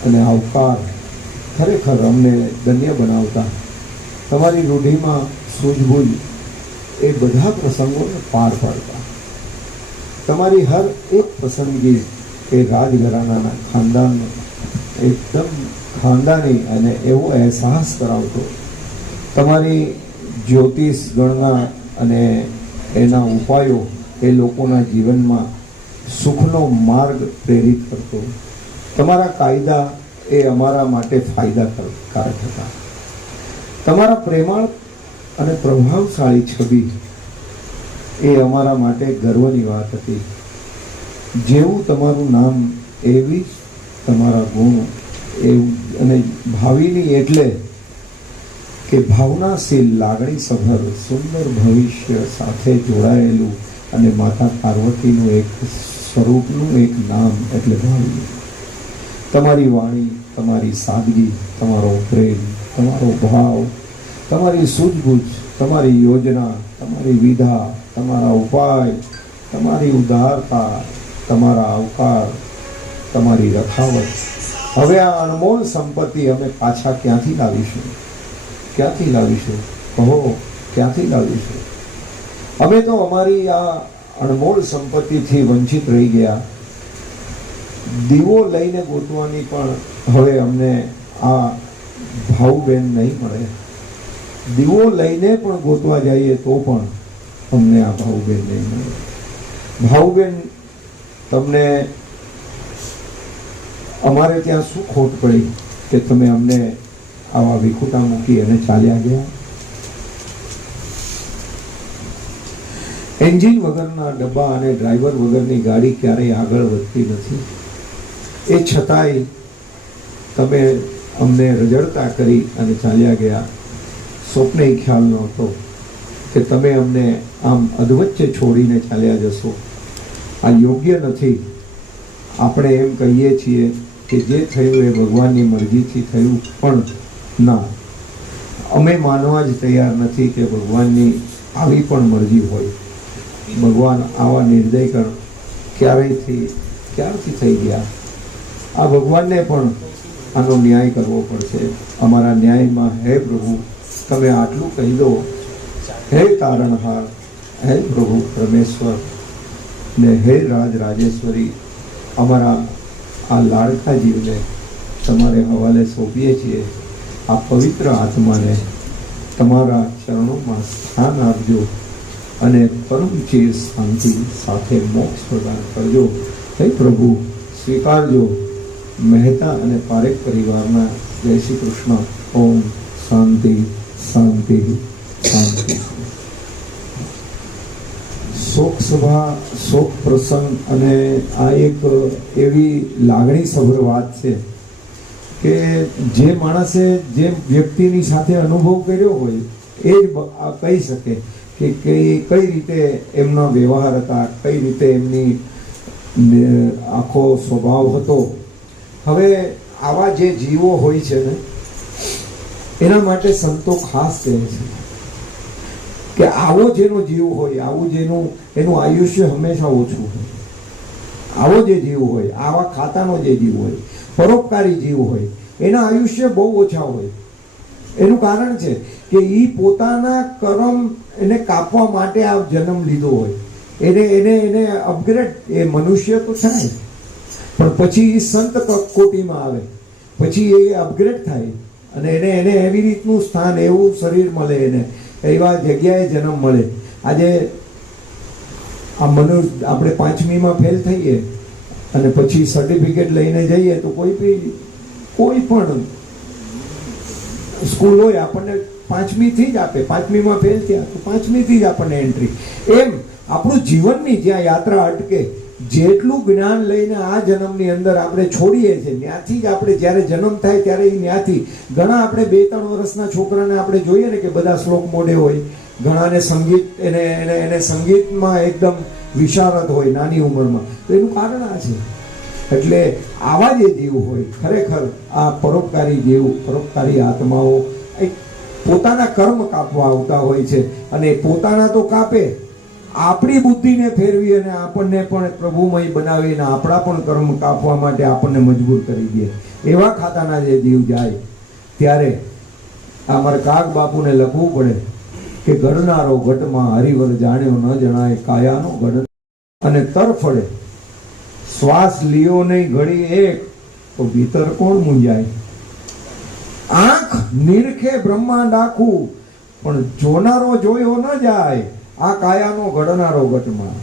અને આવકાર ખરેખર અમને ધન્ય બનાવતા. તમારી રૂઢિમાં સૂઝબૂઝ એ બધા પ્રસંગોને પાર પાડતા. તમારી હર એક પસંદગી એ રાજઘરાનાના ખાનદાનનો એકદમ ખાનદાની અને એવો અહેસાસ કરાવતો. તમારી જ્યોતિષ ગણના અને એના ઉપાયો એ લોકોના જીવનમાં સુખનો માર્ગ પ્રેરિત કરતો. તમારા કાયદા એ અમારા માટે ફાયદાકારક હતા. તમારા પ્રેમાળ અને પ્રભાવશાળી છબી એ અમારા માટે ગર્વની વાત હતી. જેવું તમારું નામ એવી જ તમારા ગુણ એવું. અને ભાવિની એટલે કે ભાવનાશીલ, લાગણીસભર, સુંદર ભવિષ્ય સાથે જોડાયેલું અને માતા પાર્વતીનું એક સ્વરૂપનું એક નામ એટલે ભાવિની. તમારી વાણી, તમારી સાદગી, તમારો પ્રેમ, તમારો ભાવ, તમારી સૂઝબૂઝ, તમારી યોજના, તમારી વિધા, તમારા ઉપાય, તમારી ઉદારતા, તમારા આવકાર, તમારી રખાવટ. હવે આ અનમોલ સંપત્તિ અમે પાછા ક્યાંથી લાવીશું? ક્યાંથી લાવીશું? કહો, ક્યાંથી લાવીશું? અમે તો અમારી આ અનમોલ સંપત્તિથી વંચિત રહી ગયા. દીવો લઈને ગોતવાની પણ હવે અમને આ ભાવબેન નહીં મળે. દીવો લઈને પણ ગોતવા જઈએ તો પણ અમને આ ભાવબેન નહીં મળે. ભાવબેન, તમને અમારે ત્યાં શું ખોટ પડી કે તમે અમને આવા વિખૂટા મૂકી અને ચાલ્યા ગયા? એન્જિન વગરના ડબ્બા અને ડ્રાઈવર વગરની ગાડી ક્યારેય આગળ વધતી નથી. એ છતાંય તમે અમને રજડતા કરી અને ચાલ્યા ગયા. સ્વપ્ને ખ્યાલ નહોતો કે તમે અમને આમ અધવચ્ચે છોડીને ચાલ્યા જશો. આ યોગ્ય નથી. આપણે એમ કહીએ છીએ કે જે થયું એ ભગવાનની મરજીથી થયું, પણ ના, અમે માનવા જ તૈયાર નથી કે ભગવાનની આવી પણ મરજી હોય. ભગવાન આવા નિર્દય ક્યારથી થઈ ગયા? આ ભગવાનને પણ આનો ન્યાય કરવો પડશે. અમારા ન્યાયમાં હે પ્રભુ તમે આટલું કહી દો. હે તારણહાર, હે પ્રભુ પરમેશ્વર ને હે રાજેશ્વરી, અમારા આ લાડકા જીવને તમારે હવાલે સોંપીએ છીએ. આ પવિત્ર આત્માને તમારા ચરણોમાં સ્થાન આપજો અને પરમ ચિર શાંતિ સાથે મોક્ષ પ્રદાન કરજો. હે પ્રભુ સ્વીકારજો. મહેતા અને પારેખ પરિવારના જય શ્રી કૃષ્ણ. ઓમ શાંતિ શાંતિ શાંતિ. શોક સભા, શોક પ્રસંગ અને આ એક એવી લાગણીસભર વાત છે કે જે માણસે જે વ્યક્તિની સાથે અનુભવ કર્યો હોય એ જ કહી શકે કે કઈ રીતે એમના વ્યવહાર હતા, કઈ રીતે એમની આખો સ્વભાવ હતો. હવે આવા જે જીવો હોય છે ને, એના માટે સંતો ખાસ કહે છે કે આવો જેનો જીવ હોય, આવું જેનું એનું આયુષ્ય હંમેશા ઓછું હોય. આવો જે જીવ હોય, આવા ખાતાનો જે જીવ હોય, પરોપકારી જીવ હોય, એના આયુષ્ય બહુ ઓછા હોય. એનું કારણ છે કે એ પોતાના કર્મ એને કાપવા માટે આ જન્મ લીધો હોય. એને અપગ્રેડ, એ મનુષ્ય તો થાય પણ પછી એ સંત કોટીમાં આવે, પછી એ અપગ્રેડ થાય અને એને એવી રીતનું સ્થાન, એવું શરીર મળે, એને એવા જગ્યાએ જન્મ મળે. આજે આ મનુષ્ય આપણે 5મીમાં ફેલ થઈએ અને પછી સર્ટિફિકેટ લઈને જઈએ તો કોઈ પણ સ્કૂલ હોય આપણને 5મીથી જ આપે. 5મીમાં ફેલ થયા તો 5મીથી જ આપણને એન્ટ્રી. એમ આપણું જીવનની જ્યાં યાત્રા અટકે, જેટલું જ્ઞાન લઈને આ જન્મની અંદર આપણે છોડીએ છીએ, ત્યાંથી જ આપણે જ્યારે જન્મ થાય ત્યારે ત્યાંથી ઘણા આપણે 2-3 વર્ષના છોકરાને આપણે જોઈએ ને કે બધા શ્લોક મોઢે હોય, ઘણાને સંગીત એને સંગીતમાં એકદમ વિશારદ હોય નાની ઉંમરમાં. તો એનું કારણ આ છે. એટલે આવા જે જીવ હોય, ખરેખર આ પરોપકારી જીવ, પરોપકારી આત્માઓ એક પોતાના કર્મ કાપવા આવતા હોય છે અને પોતાના તો કાપે, આપણી બુદ્ધિને ફેરવી અને આપણને પણ પ્રભુમય બનાવીને આપણા પણ કર્મ કાપવા માટે આપણને મજબૂર કરી દે. એવા ખાતાના જે જીવ જાય ત્યારે અમારે કાગ બાપુને લખવું પડે કે ગણનારો ઘટમાં હરિવર જાણ્યો ન જણાય, કાયાનો ગણ અને તરફડે શ્વાસ લિયો નહીં ઘડી એક તો ભીતર કોણ મૂંઝાય. આંખ નિરખે બ્રહ્માંડ આખું પણ જોનારો જોયો ન જાય, આ કાયાનો ઘડનારો ઘટમાં.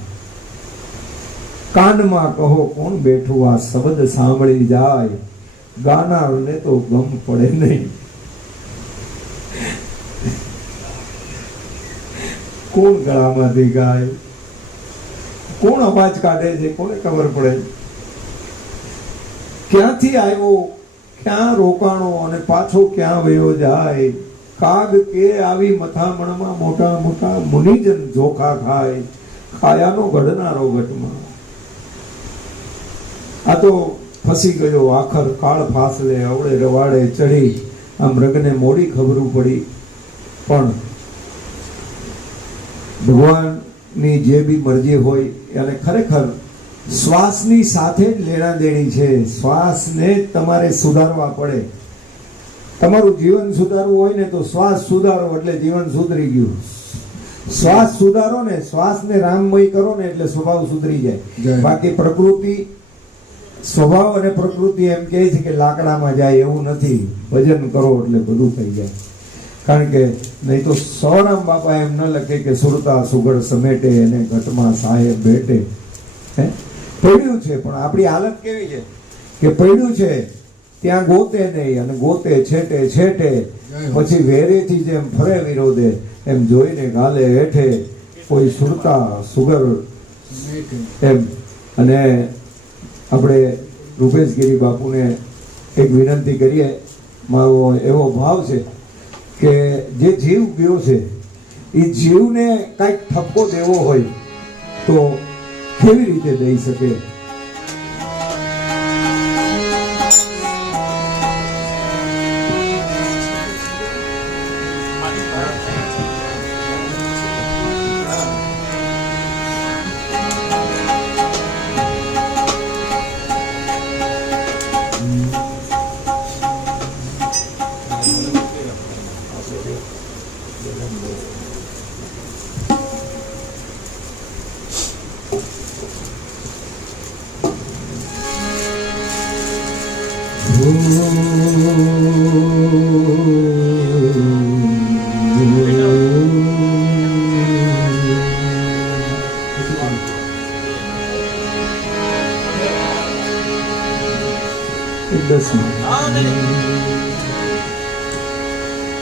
કાનમાં કહો કોણ બેઠું આ શબ્દ સાંભળી જાય, ગાનારને તો ગમ પડે નહીં. કોણ ગળામાંથી ગાય, કોણ અવાજ કાઢે છે, કોને ખબર પડે. ક્યાંથી આવ્યો, ક્યાં રોકાણો અને પાછો ક્યાં વયો જાય. કાગ કે આવી મથામણમાં મોટા મોટા મુનિજન જોખા ખાય, ખાયાનો ઘડનારો ઘટમાં. આ તો ફસી ગયો આખર કાળ ફાસલે, અવળે રવાડે ચડી. આ મૃગને મોડી ખબરું પડી. પણ ભગવાનની જે બી મરજી હોય અને ખરેખર શ્વાસની સાથે જ લેણા દેણી છે. શ્વાસને તમારે સુધારવા પડે. તમારું જીવન સુધારવું હોય ને તો શ્વાસ સુધારો એટલે જીવન સુધરી ગયું. શ્વાસ સુધારો ને, શ્વાસને રામમય કરો ને એટલે સ્વભાવ સુધરી જાય. બાકી પ્રકૃતિ, સ્વભાવ અને પ્રકૃતિ એમ કહે છે કે લાકડામાં જાય, એવું નથી. ભજન કરો એટલે બધું થઈ જાય. કારણ કે નહીં તો સવરામ બાપા એમ ન લખે કે સુરતા સુગડ સમેટે અને ઘટમાં સાહેબ ભેટે. પડ્યું છે પણ આપણી હાલત કેવી છે કે પડ્યું છે ત્યાં ગોતે નહીં અને ગોતે છેટે છેટે, પછી વેરેથી જેમ ફરે વિરોધે એમ જોઈને ગાલે હેઠે કોઈ સુરતા સુગર એમ. અને આપણે રૂપેશગીરી બાપુને એક વિનંતી કરીએ. મારો એવો ભાવ છે કે જે જીવ ગયો છે એ જીવને કાંઈક ઠપકો દેવો હોય તો કેવી રીતે દઈ શકે.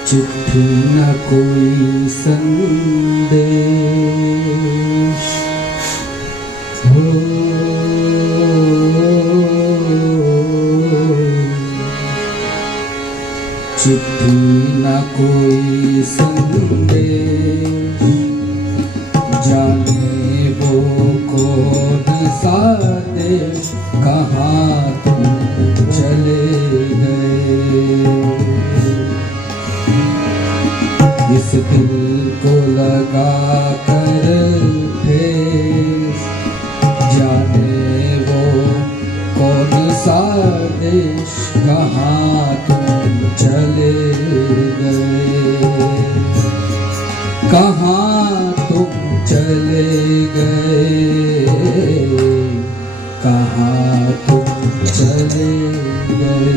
चिट्ठी न कोई संदेश हो, चिट्ठी न कोई संदेश, जाने वो कौन सा देश, कहाँ तुम चले गए. लगा कर ठेस, जाने वो कौन सा देश, कहाँ तुम चले गए, कहाँ तुम चले गए, कहाँ तुम चले गए,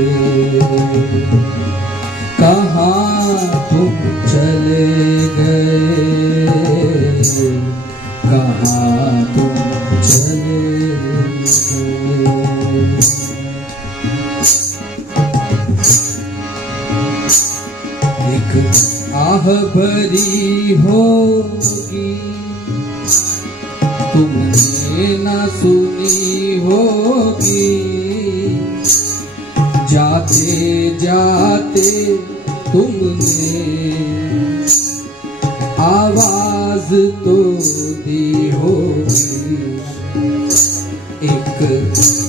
कहाँ तुम चले गए, कहाँ तुम चले गए। एक आह भरी होगी तुमने न सुनी होगी, जाते जाते तुमने आवाज तो दी होगी। एक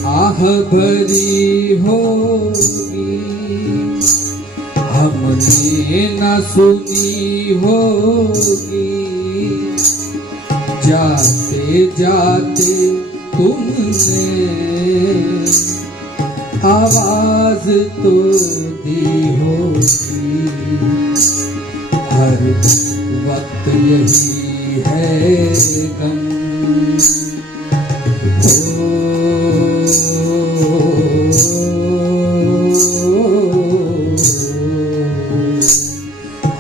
आह भरी होगी हमने न सुनी होगी, जाते जाते तुमने आवाज तो दी होगी। हर वक्त यही है गम,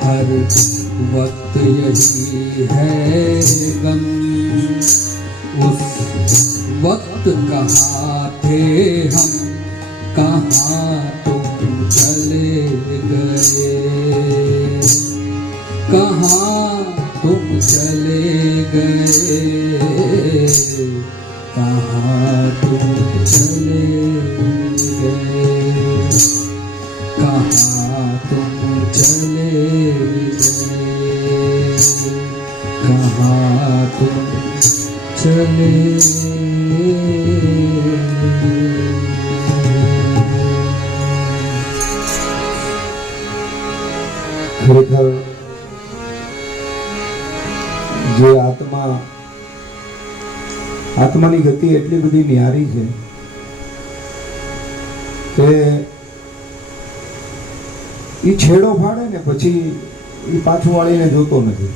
हर वक्त यही है गम। उस वक्त कहाँ थे हम, कहाँ तुम चले गए, कहाँ तुम चले गए, कहाँ तुम चले गए, कहाँ तुम चले गए, कहाँ तुम चले ખરેખર જે આત્માની ગતિ એટલી બધી ન્યારી છે કે એ છેડો ફાડે ને પછી એ પાછું વાળીને જોતો નથી.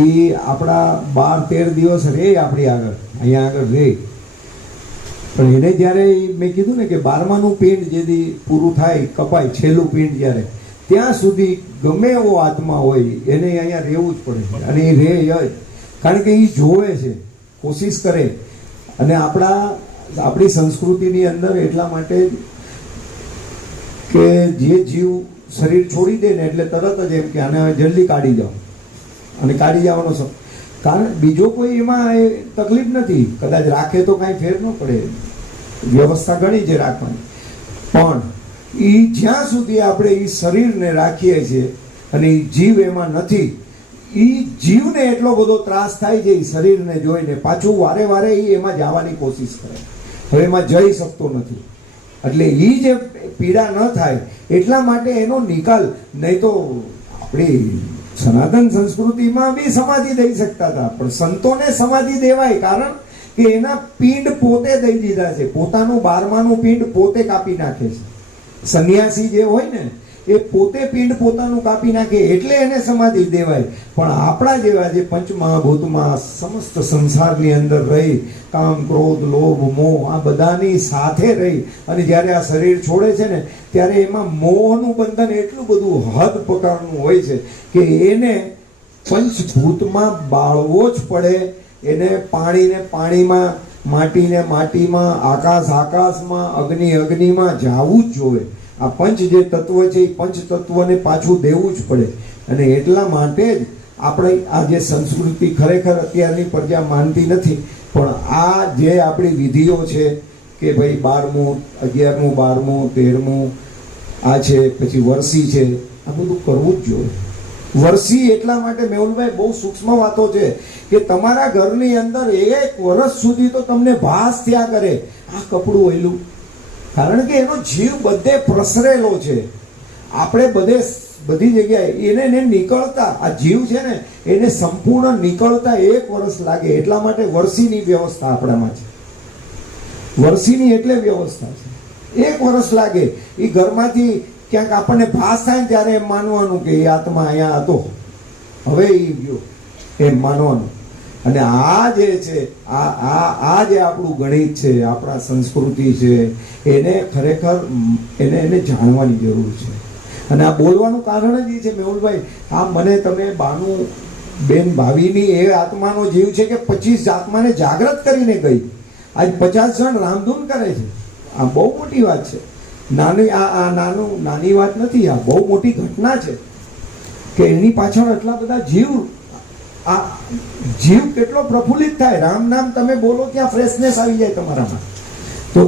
એ આપણા 12-13 દિવસ રે આપણી આગળ, અહીંયા આગળ રે, પણ એને જ્યારે મેં કીધું ને કે 12માનું પિંડ જેથી પૂરું થાય, કપાય, છેલ્લું પિંડ જ્યારે, ત્યાં સુધી ગમે એવો આત્મા હોય એને અહીંયા રહેવું જ પડે. અને એ રહે કારણ કે એ જોવે છે, કોશિશ કરે. અને આપણી સંસ્કૃતિની અંદર એટલા માટે કે જે જીવ શરીર છોડી દે ને એટલે તરત જ એમ કે આને જલ્દી કાઢી જાઓ, અને કાઢી જવાનો કારણ બીજો કોઈ એમાં તકલીફ નથી. કદાચ રાખે તો કાંઈ ફેર ન પડે, વ્યવસ્થા ઘણી છે રાખવાની, પણ એ જ્યાં સુધી આપણે એ શરીરને રાખીએ છીએ અને એ જીવ એમાં નથી, એ જીવને એટલો બધો ત્રાસ થાય છે એ શરીરને જોઈને, પાછું વારે વારે એ એમાં જવાની કોશિશ કરે, હવે એમાં જઈ શકતો નથી. એટલે એ જે પીડા ન થાય એટલા માટે એનો નિકાલ. નહીં તો આપણી સનાતન સંસ્કૃતિમાં બી સમાધિ દઈ શકતા હતા, પણ સંતોને સમાધિ દેવાય કારણ કે એના પિંડ પોતે દઈ દીધા છે, પોતાનું 12માનું પિંડ પોતે કાપી નાખે છે. સંન્યાસી જે હોય ને એ પોતે પિંડ પોતાનું કાપી નાખે એટલે એને સમાધિ દેવાય. પણ આપણા જેવા જે પંચમહાભૂતમાં સમસ્ત સંસારની અંદર રહી, કામ, ક્રોધ, લોભ, મોહ આ બધાની સાથે રહી અને જ્યારે આ શરીર છોડે છે ને ત્યારે એમાં મોહનું બંધન એટલું બધું હદ પ્રકારનું હોય છે કે એને પંચભૂતમાં બાળવો જ પડે. એને પાણીને પાણીમાં, માટીને માટીમાં, આકાશ આકાશમાં, અગ્નિ અગ્નિમાં જાવું જ જોવે. આ પંચ જે તત્વ છે એ પંચ તત્વને પાછું દેવું જ પડે. અને એટલા માટે જ આપણે આ જે સંસ્કૃતિ ખરેખર અત્યારની પ્રજા માનતી નથી, પણ આ જે આપણી વિધિઓ છે કે ભાઈ 12મું, 11મું, 12મું, 13મું આ છે, પછી વરસી છે, આ બધું કરવું જ જોઈએ. વરસી એટલા માટે મેહુલભાઈ બહુ સૂક્ષ્મ વાતો છે કે તમારા ઘરની અંદર 1 વર્ષ સુધી તો તમને ભાસ થયા કરે આ કપડું ઓયલું, કારણ કે એનો જીવ બધે પ્રસરેલો છે. આપણે બધે બધી જગ્યાએ એને નીકળતા, આ જીવ છે ને એને સંપૂર્ણ નીકળતા 1 વર્ષ લાગે. એટલા માટે વર્ષીની વ્યવસ્થા આપણામાં છે. વર્ષીની એટલે વ્યવસ્થા છે. 1 વર્ષ લાગે. એ ઘરમાંથી ક્યાંક આપણને ભાસ થાય ને ત્યારે એમ માનવાનું કે એ આત્મા અહીંયા હતો, હવે એ ગયો, એમ માનવાનું. અને આ જે છે આ જે આપણું ગણિત છે, આપણા સંસ્કૃતિ છે, એને ખરેખર એને જાણવાની જરૂર છે. અને આ બોલવાનું કારણ જ એ છે મેહુલભાઈ, આ મને તમે બાનું બેન ભાવીની એ આત્માનો જીવ છે કે 25 આત્માને જાગૃત કરીને ગઈ. આજ 50 જણ રામધૂન કરે છે. આ બહુ મોટી વાત છે. નાની વાત નથી. આ બહુ મોટી ઘટના છે કે એની પાછળ આટલા બધા જીવ, આ જીવ કેટલો પ્રફુલ્લિત થાય. રામ નામ તમે બોલો ત્યાં ફ્રેશનેસ આવી જાય તમારામાં. તો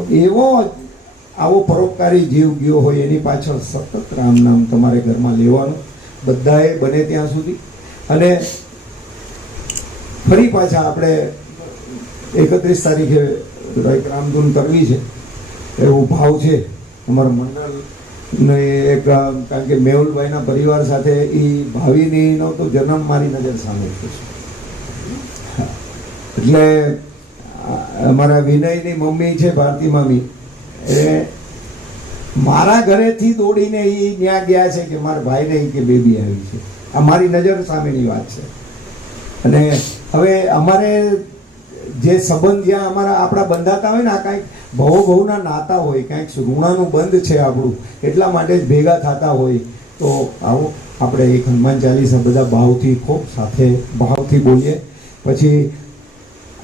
આવો પરોપકારી જીવ ગયો હોય એની પાછળ સતત રામ નામ તમારે ઘરમાં લેવાનું, બધાએ બને ત્યાં સુધી. અને ફરી પાછા આપણે 31 તારીખે રામધૂન કરવી છે એવો ભાવ છે અમારા મંડળ. એક કારણ કે મેહુલભાઈના પરિવાર સાથે એ ભાવિનીનો તો જન્મ મારી નજર સામે છે. એટલે અમારા વિનયની મમ્મી છે ભારતી મામી, એ મારા ઘરેથી દોડીને એ ત્યાં ગયા છે કે મારા ભાઈને કે બેબી આવી છે. આ મારી નજર સામેની વાત છે. અને હવે અમારે જે સંબંધ જ્યાં આપણા બંધાતા હોય ને, આ કાંઈક ભવના નાતા હોય, કાંઈક ઋણાનું બંધ છે આપણું, એટલા માટે જ ભેગા થતા હોય. તો આવો આપણે એક હનુમાન ચાલીસા બધા ભાવથી, ખૂબ સાથે ભાવથી બોલીએ. પછી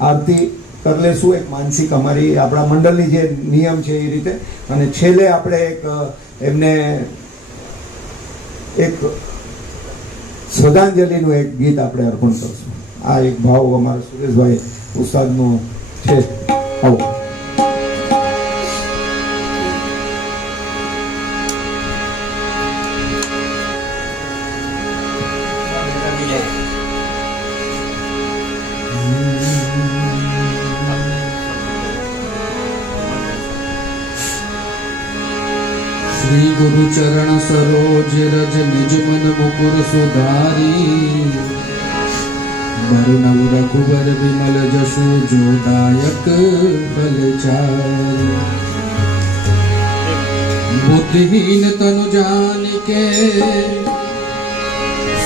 આરતી કરી લેશું, એક માનસિક અમારી આપણા મંડળની જે નિયમ છે એ રીતે. અને છેલ્લે આપણે એમને એક શ્રદ્ધાંજલિનું એક ગીત આપણે અર્પણ કરશું. આ એક ભાવ અમારા સુરેશભાઈ ઉસ્તાદનો છે. આવો. श्री गुरु चरण सरोज रज निज मन मुकुर सुधारी, बरनव रघुवर विमल जसु जोदायक फलचारी। बुद्धिहीन तनु जानिके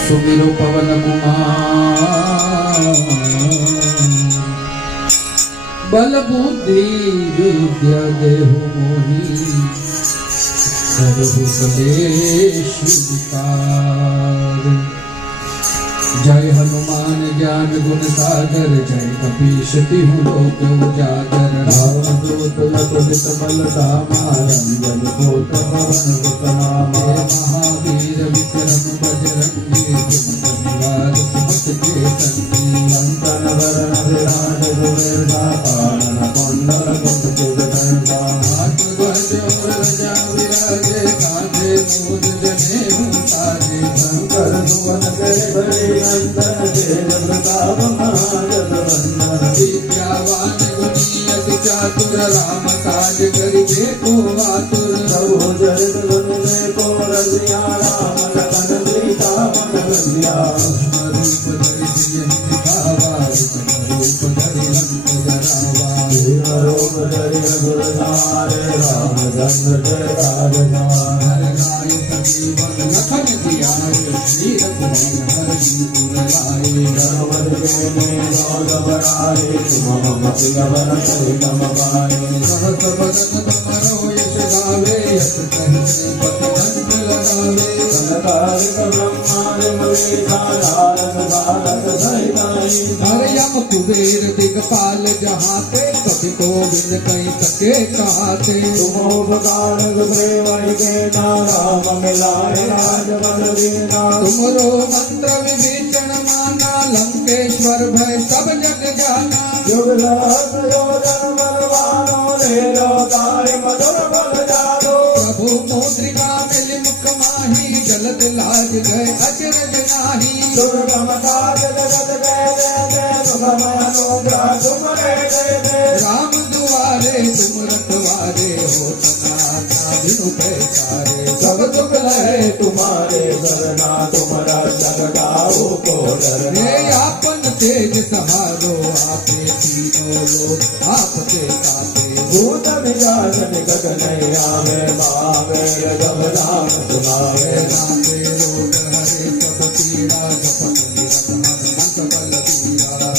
सुमिरो पवन कुमार, बल बुद्धि विद्या देहु मोहि सर्व कलेश विकार। जय हनुमान ज्ञान गुण सागर, जय कपीश तिहु लोक उजागर। रावण दूत लकुलित बल धामा, रंजन घोट पवन सुत नामा। महावीर विक्रम बजरंगी, सुमति निवार सुमति के संगी। लंकन वरण विराट सुवेदा, कानन कुंडल कुंचित कंठा। हाथ ध्वज और ध्वजा विराजे, कांधे मूज जनेऊ साजे। शंकर सुवन केसरी नंदन, तेज प्रताप महाजगवंदन। विद्यावान गुणी अति चातुर, राम काज करिबे को आतुर। प्रभु चरित सुनिबे को रसिया, राम लखन सीता मन बसिया। रूप धरि सियहि दिखावा, रूप धरि लंक जरावा। रूप धरि रघुर धारे, रामचंद्र जय राज कुमार। गाय सजीवन लखन जियाए, श्री रघुवीर हरषि पुर लाए। धर्मज के गौर बढ़ाए, तुम मम प्रिय भरत तम पाए। सहस बदन तुमरो यश गावे, यश कहते पति कंठ लगावे। कनकारिक ब्रह्मांड मरीसा, नारद सारद सहित अहिसा। हर यम कुबेर दिगपाल जहाते, कवि गोविंद कहि सके कहाते। तुम उपकार गुजरे वही के नारा, मंगलाय राजपद दीना। तुमरो मंत्र विभीषण माना, लंकेश्वर भय सब जग जाना। युग सहस्र योजन बलवानो, लेरो तारे मधुर बल जानो। प्रभु मुद्रिका मिलि मुख माही, जलद लाज गए अचरज नाही। दुर्गम काज जगत के देते, सुगम अनुग्रह तुमरे देते। राम दुआरे तुम रखवारे, होत न आज्ञा बिनु पैसारे। सब सुख लहे तुम्हारे सरना तुम रक्षक काहू को डरना हे आपन तेज सहारो आपे तीनों लोग आपसे ताते भूत विजात निकट नहीं आवे मावे जब नाम सुनावे नामे रोग हरे सब पीड़ा जपत निरत हनुमंत बलबीरा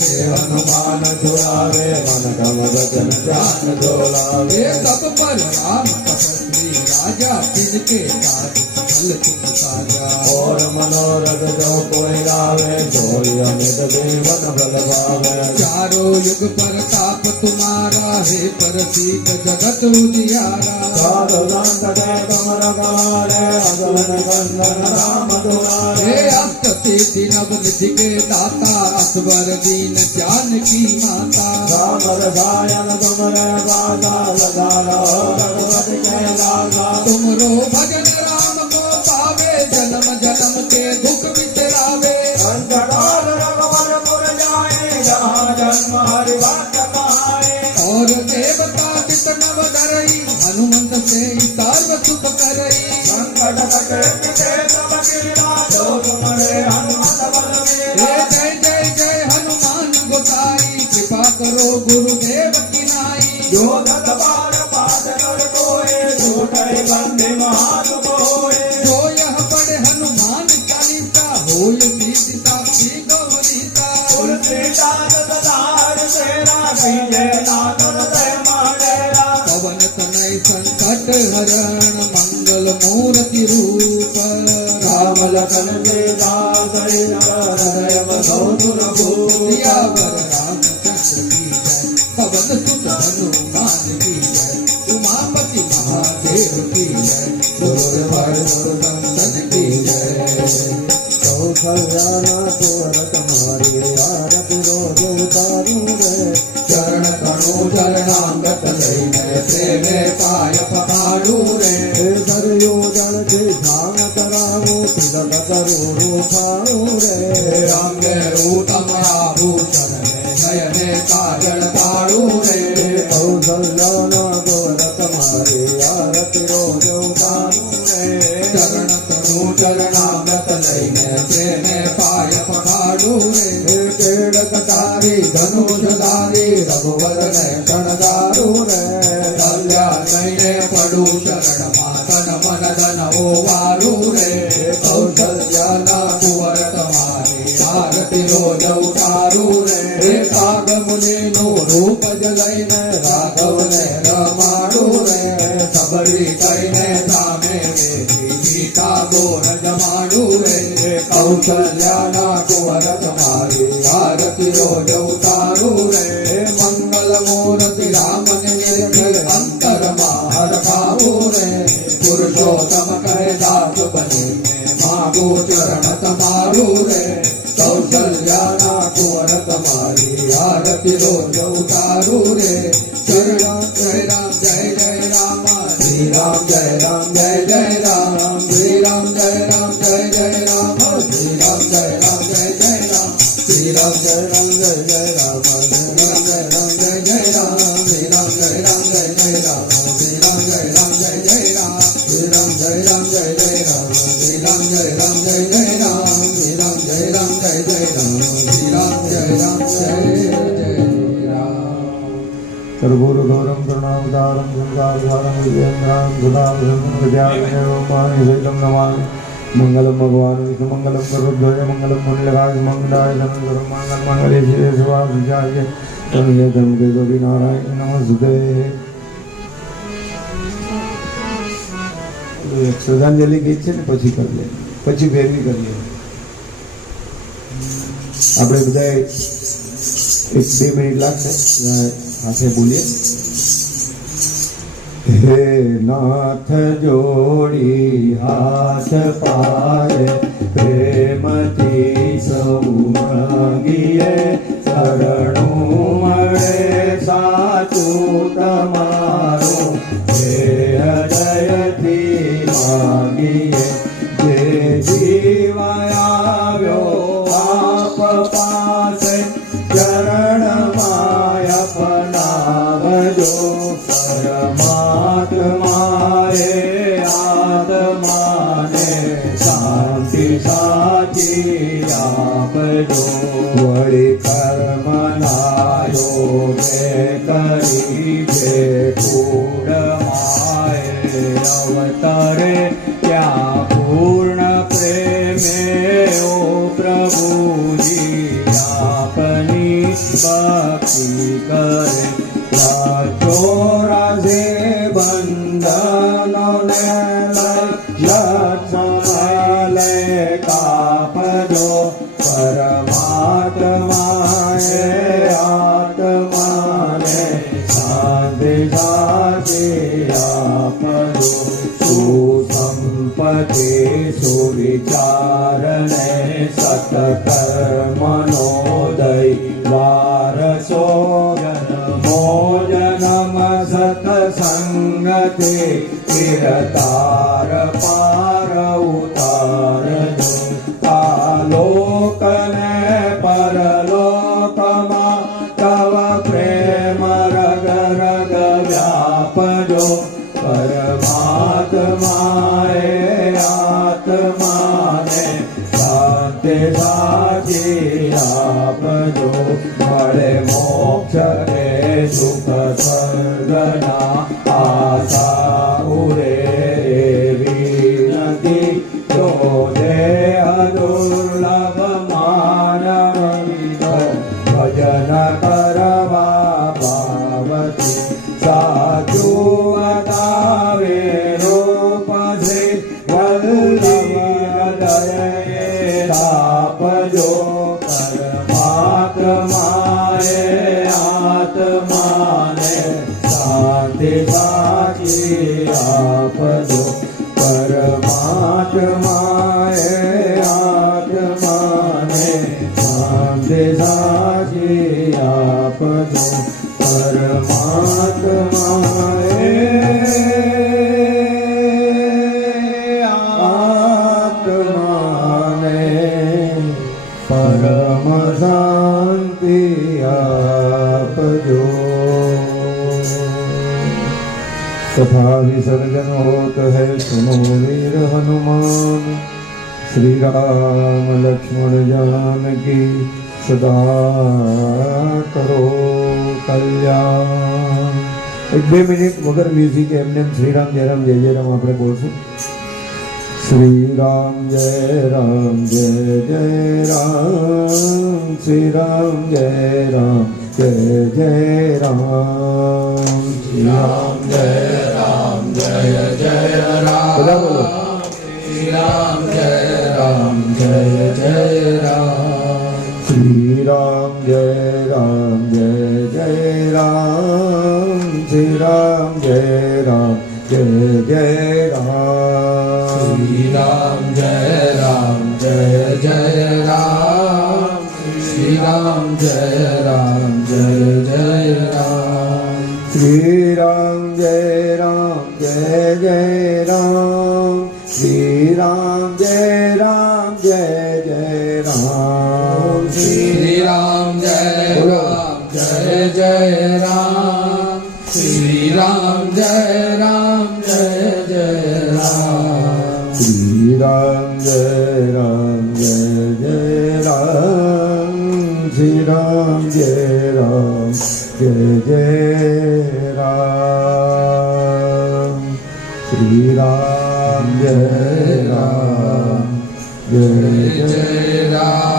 हे हनुमान छुड़ावे मन कम वचन ध्यान डोलावे ये सब पर राम तपस्वी राजा तिनके काज सकल तुम साजा और मनोरथ जो कोई गावे सोई अमित जीवन बल पावे चारों युग प्रताप तुम्हारा है प्रसिद्ध जगत उजियारा साधु संत के कमर कमारे अगलन कंदन राम दुलारे हे अष्ट सिद्धि नव निधि के दाता असवर दीन जानकी माता राम रसायन तुमरे बाजा लगा रहो रघुपति के लागा तुमरो भजन राम को पावे जन्म जन्म के दुख बिसरावे अंतकाल रघुवर पुर जाए जहाँ जन्म हरि भक्त कहाए और देवता चित नव धरई हनुमंत से सर्व सुख करई संकट कटे पिते सब गिरा जो तुमरे हनुमत बल हे मेरा जय जय जय हनुमान गोसाई कृपा करो गुरुदेव की नाई जो दत बार पाठ कर कोए छूटे बंदे महान होए जो यह पढ़े हनुमान चालीसा होय सीति साक्षी गौरीता तुलसीदास सदार तेरा कीजे नाथन तय माडेरा पवन तनय संकट हरण मंगल मूर्ति रूप राम लखन सीता सही हृदय मधुर भूप सियावर रामचंद्र की जय पवन सुत हनुमान की जय उमापति महादेव की जय गुरुदेव गुरुदंतन की जय कौशल्याना तोर तुम्हारी आरती रोज उतारू रे चरण कणु चरणांगत लईने प्रेमे पाय पखाड़ू रे हे सरयो जल के ध्यान करावो तिलक करो खाओ रे रंगे रूतम आभूषण नयने काजल पाड़ू रे कौशल्याना तोर तुम्हारी आरती रोज उतारू रे चरण कणु चरणांगत लईने प्रेमे पाय पखाड़ू रे केड़ कटारी धनुषधारी रघुवर ने शरणगारू रे कल्याण पड़ू शरण मातन मन धन ओवारू रे कौशल्या कुंवर तुम्हारी आरती रोज उतारू रे काग मुनि नो रूप जलैने राघव ने रमाड़ू रे सबरी कईने सामे सीता गोर जमाड़ू रे कौशल्या कुंवर तुम्हारी आरती रोज उतारू रे मंगल मूर्ति राम ने अंतर मार खाऊ रे पुरुषोत्तम कहे दास बने मागो चरण तमारू रे कौशल्या कुंवर तुम्हारी आरती रोज उतारू रे जय राम जय राम जय जय राम श्री राम जय राम जय जय राम श्री राम जय राम जय जय राम श्री राम जय राम जय जय राम श्री राम जय राम जय जय राम श्री राम जय राम जय जय राम श्री राम जय राम जय जय राम श्री राम जय राम जय जय राम श्री राम जय राम जय जय राम श्री राम जय राम जय जय राम श्री राम जय राम जय जय राम कर्पूरगौरं करुणावतारं संसारसारं विजयेन्द्रां सुधावरं विद्याविनयं नमामि मंगलम भगवान विष्णु मंगलम करुद्वय मंगलम मुनिलगाय मंगलाय धनंजय मंगल मंगले शिवे शिवाय तनये धर्म के गोपी नारायण नमस्ते। श्रद्धांजलि गीत છે ને પછી કરીએ, પછી ફેરવી કરીએ. આપણે બધા 1-2 મિનિટ લાગશે હાથે બોલીએ. હે નાથ જોડી હાથ પાય પ્રેમથી સૌ માંગીએ શરણું મળે સાચું તમારું હે હૃદયથી માંગીએ જે જીવાય આવ્યો આપ પાસે ચરણમાં અપનાવજો પરમાત્માએ આદ વળી કર્મના યોગે કરી જે કૂળમાએ અવતરે ત્યાં પૂર્ણ પ્રેમે ઓ પ્રભુજી આપની ભક્તિ કરે ચોરાસે બંધનોને લક્ષણાલે કાપજો પરમાત્માએ આત્માને શાંતિ આપજો સુસંપત્તિ સુવિચારણે સત્કર્મનો દૈવારસો ભોજનમ સત્સંગતે ચિરતાર પાર ઉતારજો આલોકને પરલોકમાં તવ પ્રેમ રગ રગ વ્યાપજો પરમાત્માએ આત્માને શાંતિ સાચી આપજો મળે મોક્ષ કે સુખ સ્વર્ગના આશા ઉરે એવી નથી જો દેહ દુર્લભ માનવીનો ભજન કરવા પાવતી સાચું અદાવે રૂપ છે વલ્લભ હૃદયે આપજો પરમાત્માએ આત્માને શાંતિ સાચી આપજો પરમાત્માએ આત્માને શાંતિ સાચી આપજો પરમાત્માએ આત્માને પરમ શાંતિ આપજો तथा विसर्जन होत है सुनो वीर हनुमान श्री राम लक्ष्मण जानकी सदा करो कल्याण। एक 2 મિનિટ વગર મ્યુઝિક એમને શ્રી રામ જય રામ જય જય રામ આપણે બોલશું। શ્રી રામ જય રામ જય જય રામ શ્રી રામ જય રામ જય જય રામ શ્રી રામ જય રામ જય જય રામ બધા બોલો શ્રી રામ જય રામ જય જય રામ શ્રી રામ જય રામ જય જય રામ શ્રી રામ જય રામ જય જય રામ શ્રી રામ જય રામ જય જય રામ શ્રી રામ જય રામ જય જય રામ શ્રી રામ જય રામ જય જય રામ શ્રી રામ જય રામ જય જય રામ શ્રી રામ જય રામ જય જય રામ શ્રી રામ જય રામ જય જય રામ શ્રી રામ જય રામ જય જય રામ શ્રી રામ જય રામ જય જય રામ શ્રી રામ જય રામ જય જય રામ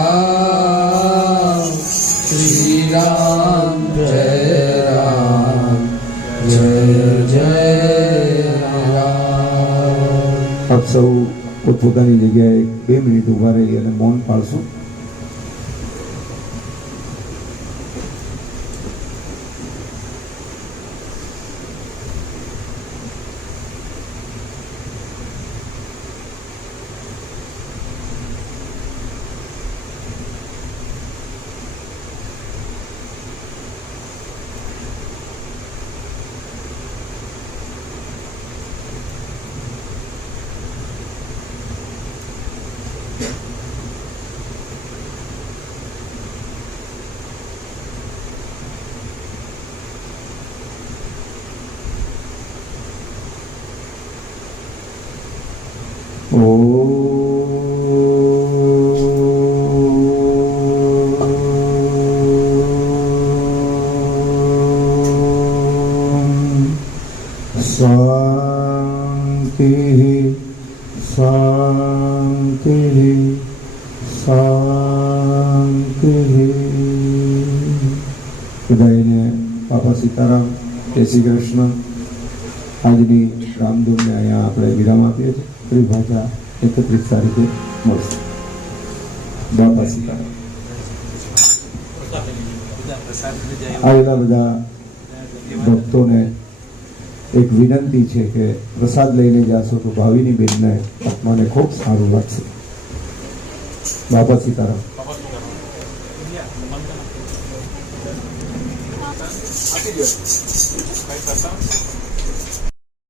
શ્રી રામ જય રામ જય જય રામ। આપ સૌ પોતપોતાની જગ્યાએ 2 મિનિટ ઊભા રહી અને મૌન પાળશું। બધાને બાપા સીતારામ, જય શ્રી કૃષ્ણ. આજની રામધૂમને અહીંયા આપણે વિરામ આપીએ છીએ. ફરી પાછા 31 તારીખે મળશે. બાપા સીતારામ. આવેલા બધા ભક્તોને એક વિનંતી છે કે પ્રસાદ લઈને જાશો તો ભાવિની બેનને આત્માને ખૂબ સારું લાગશે. બાપા સીતારામ. આપી દો.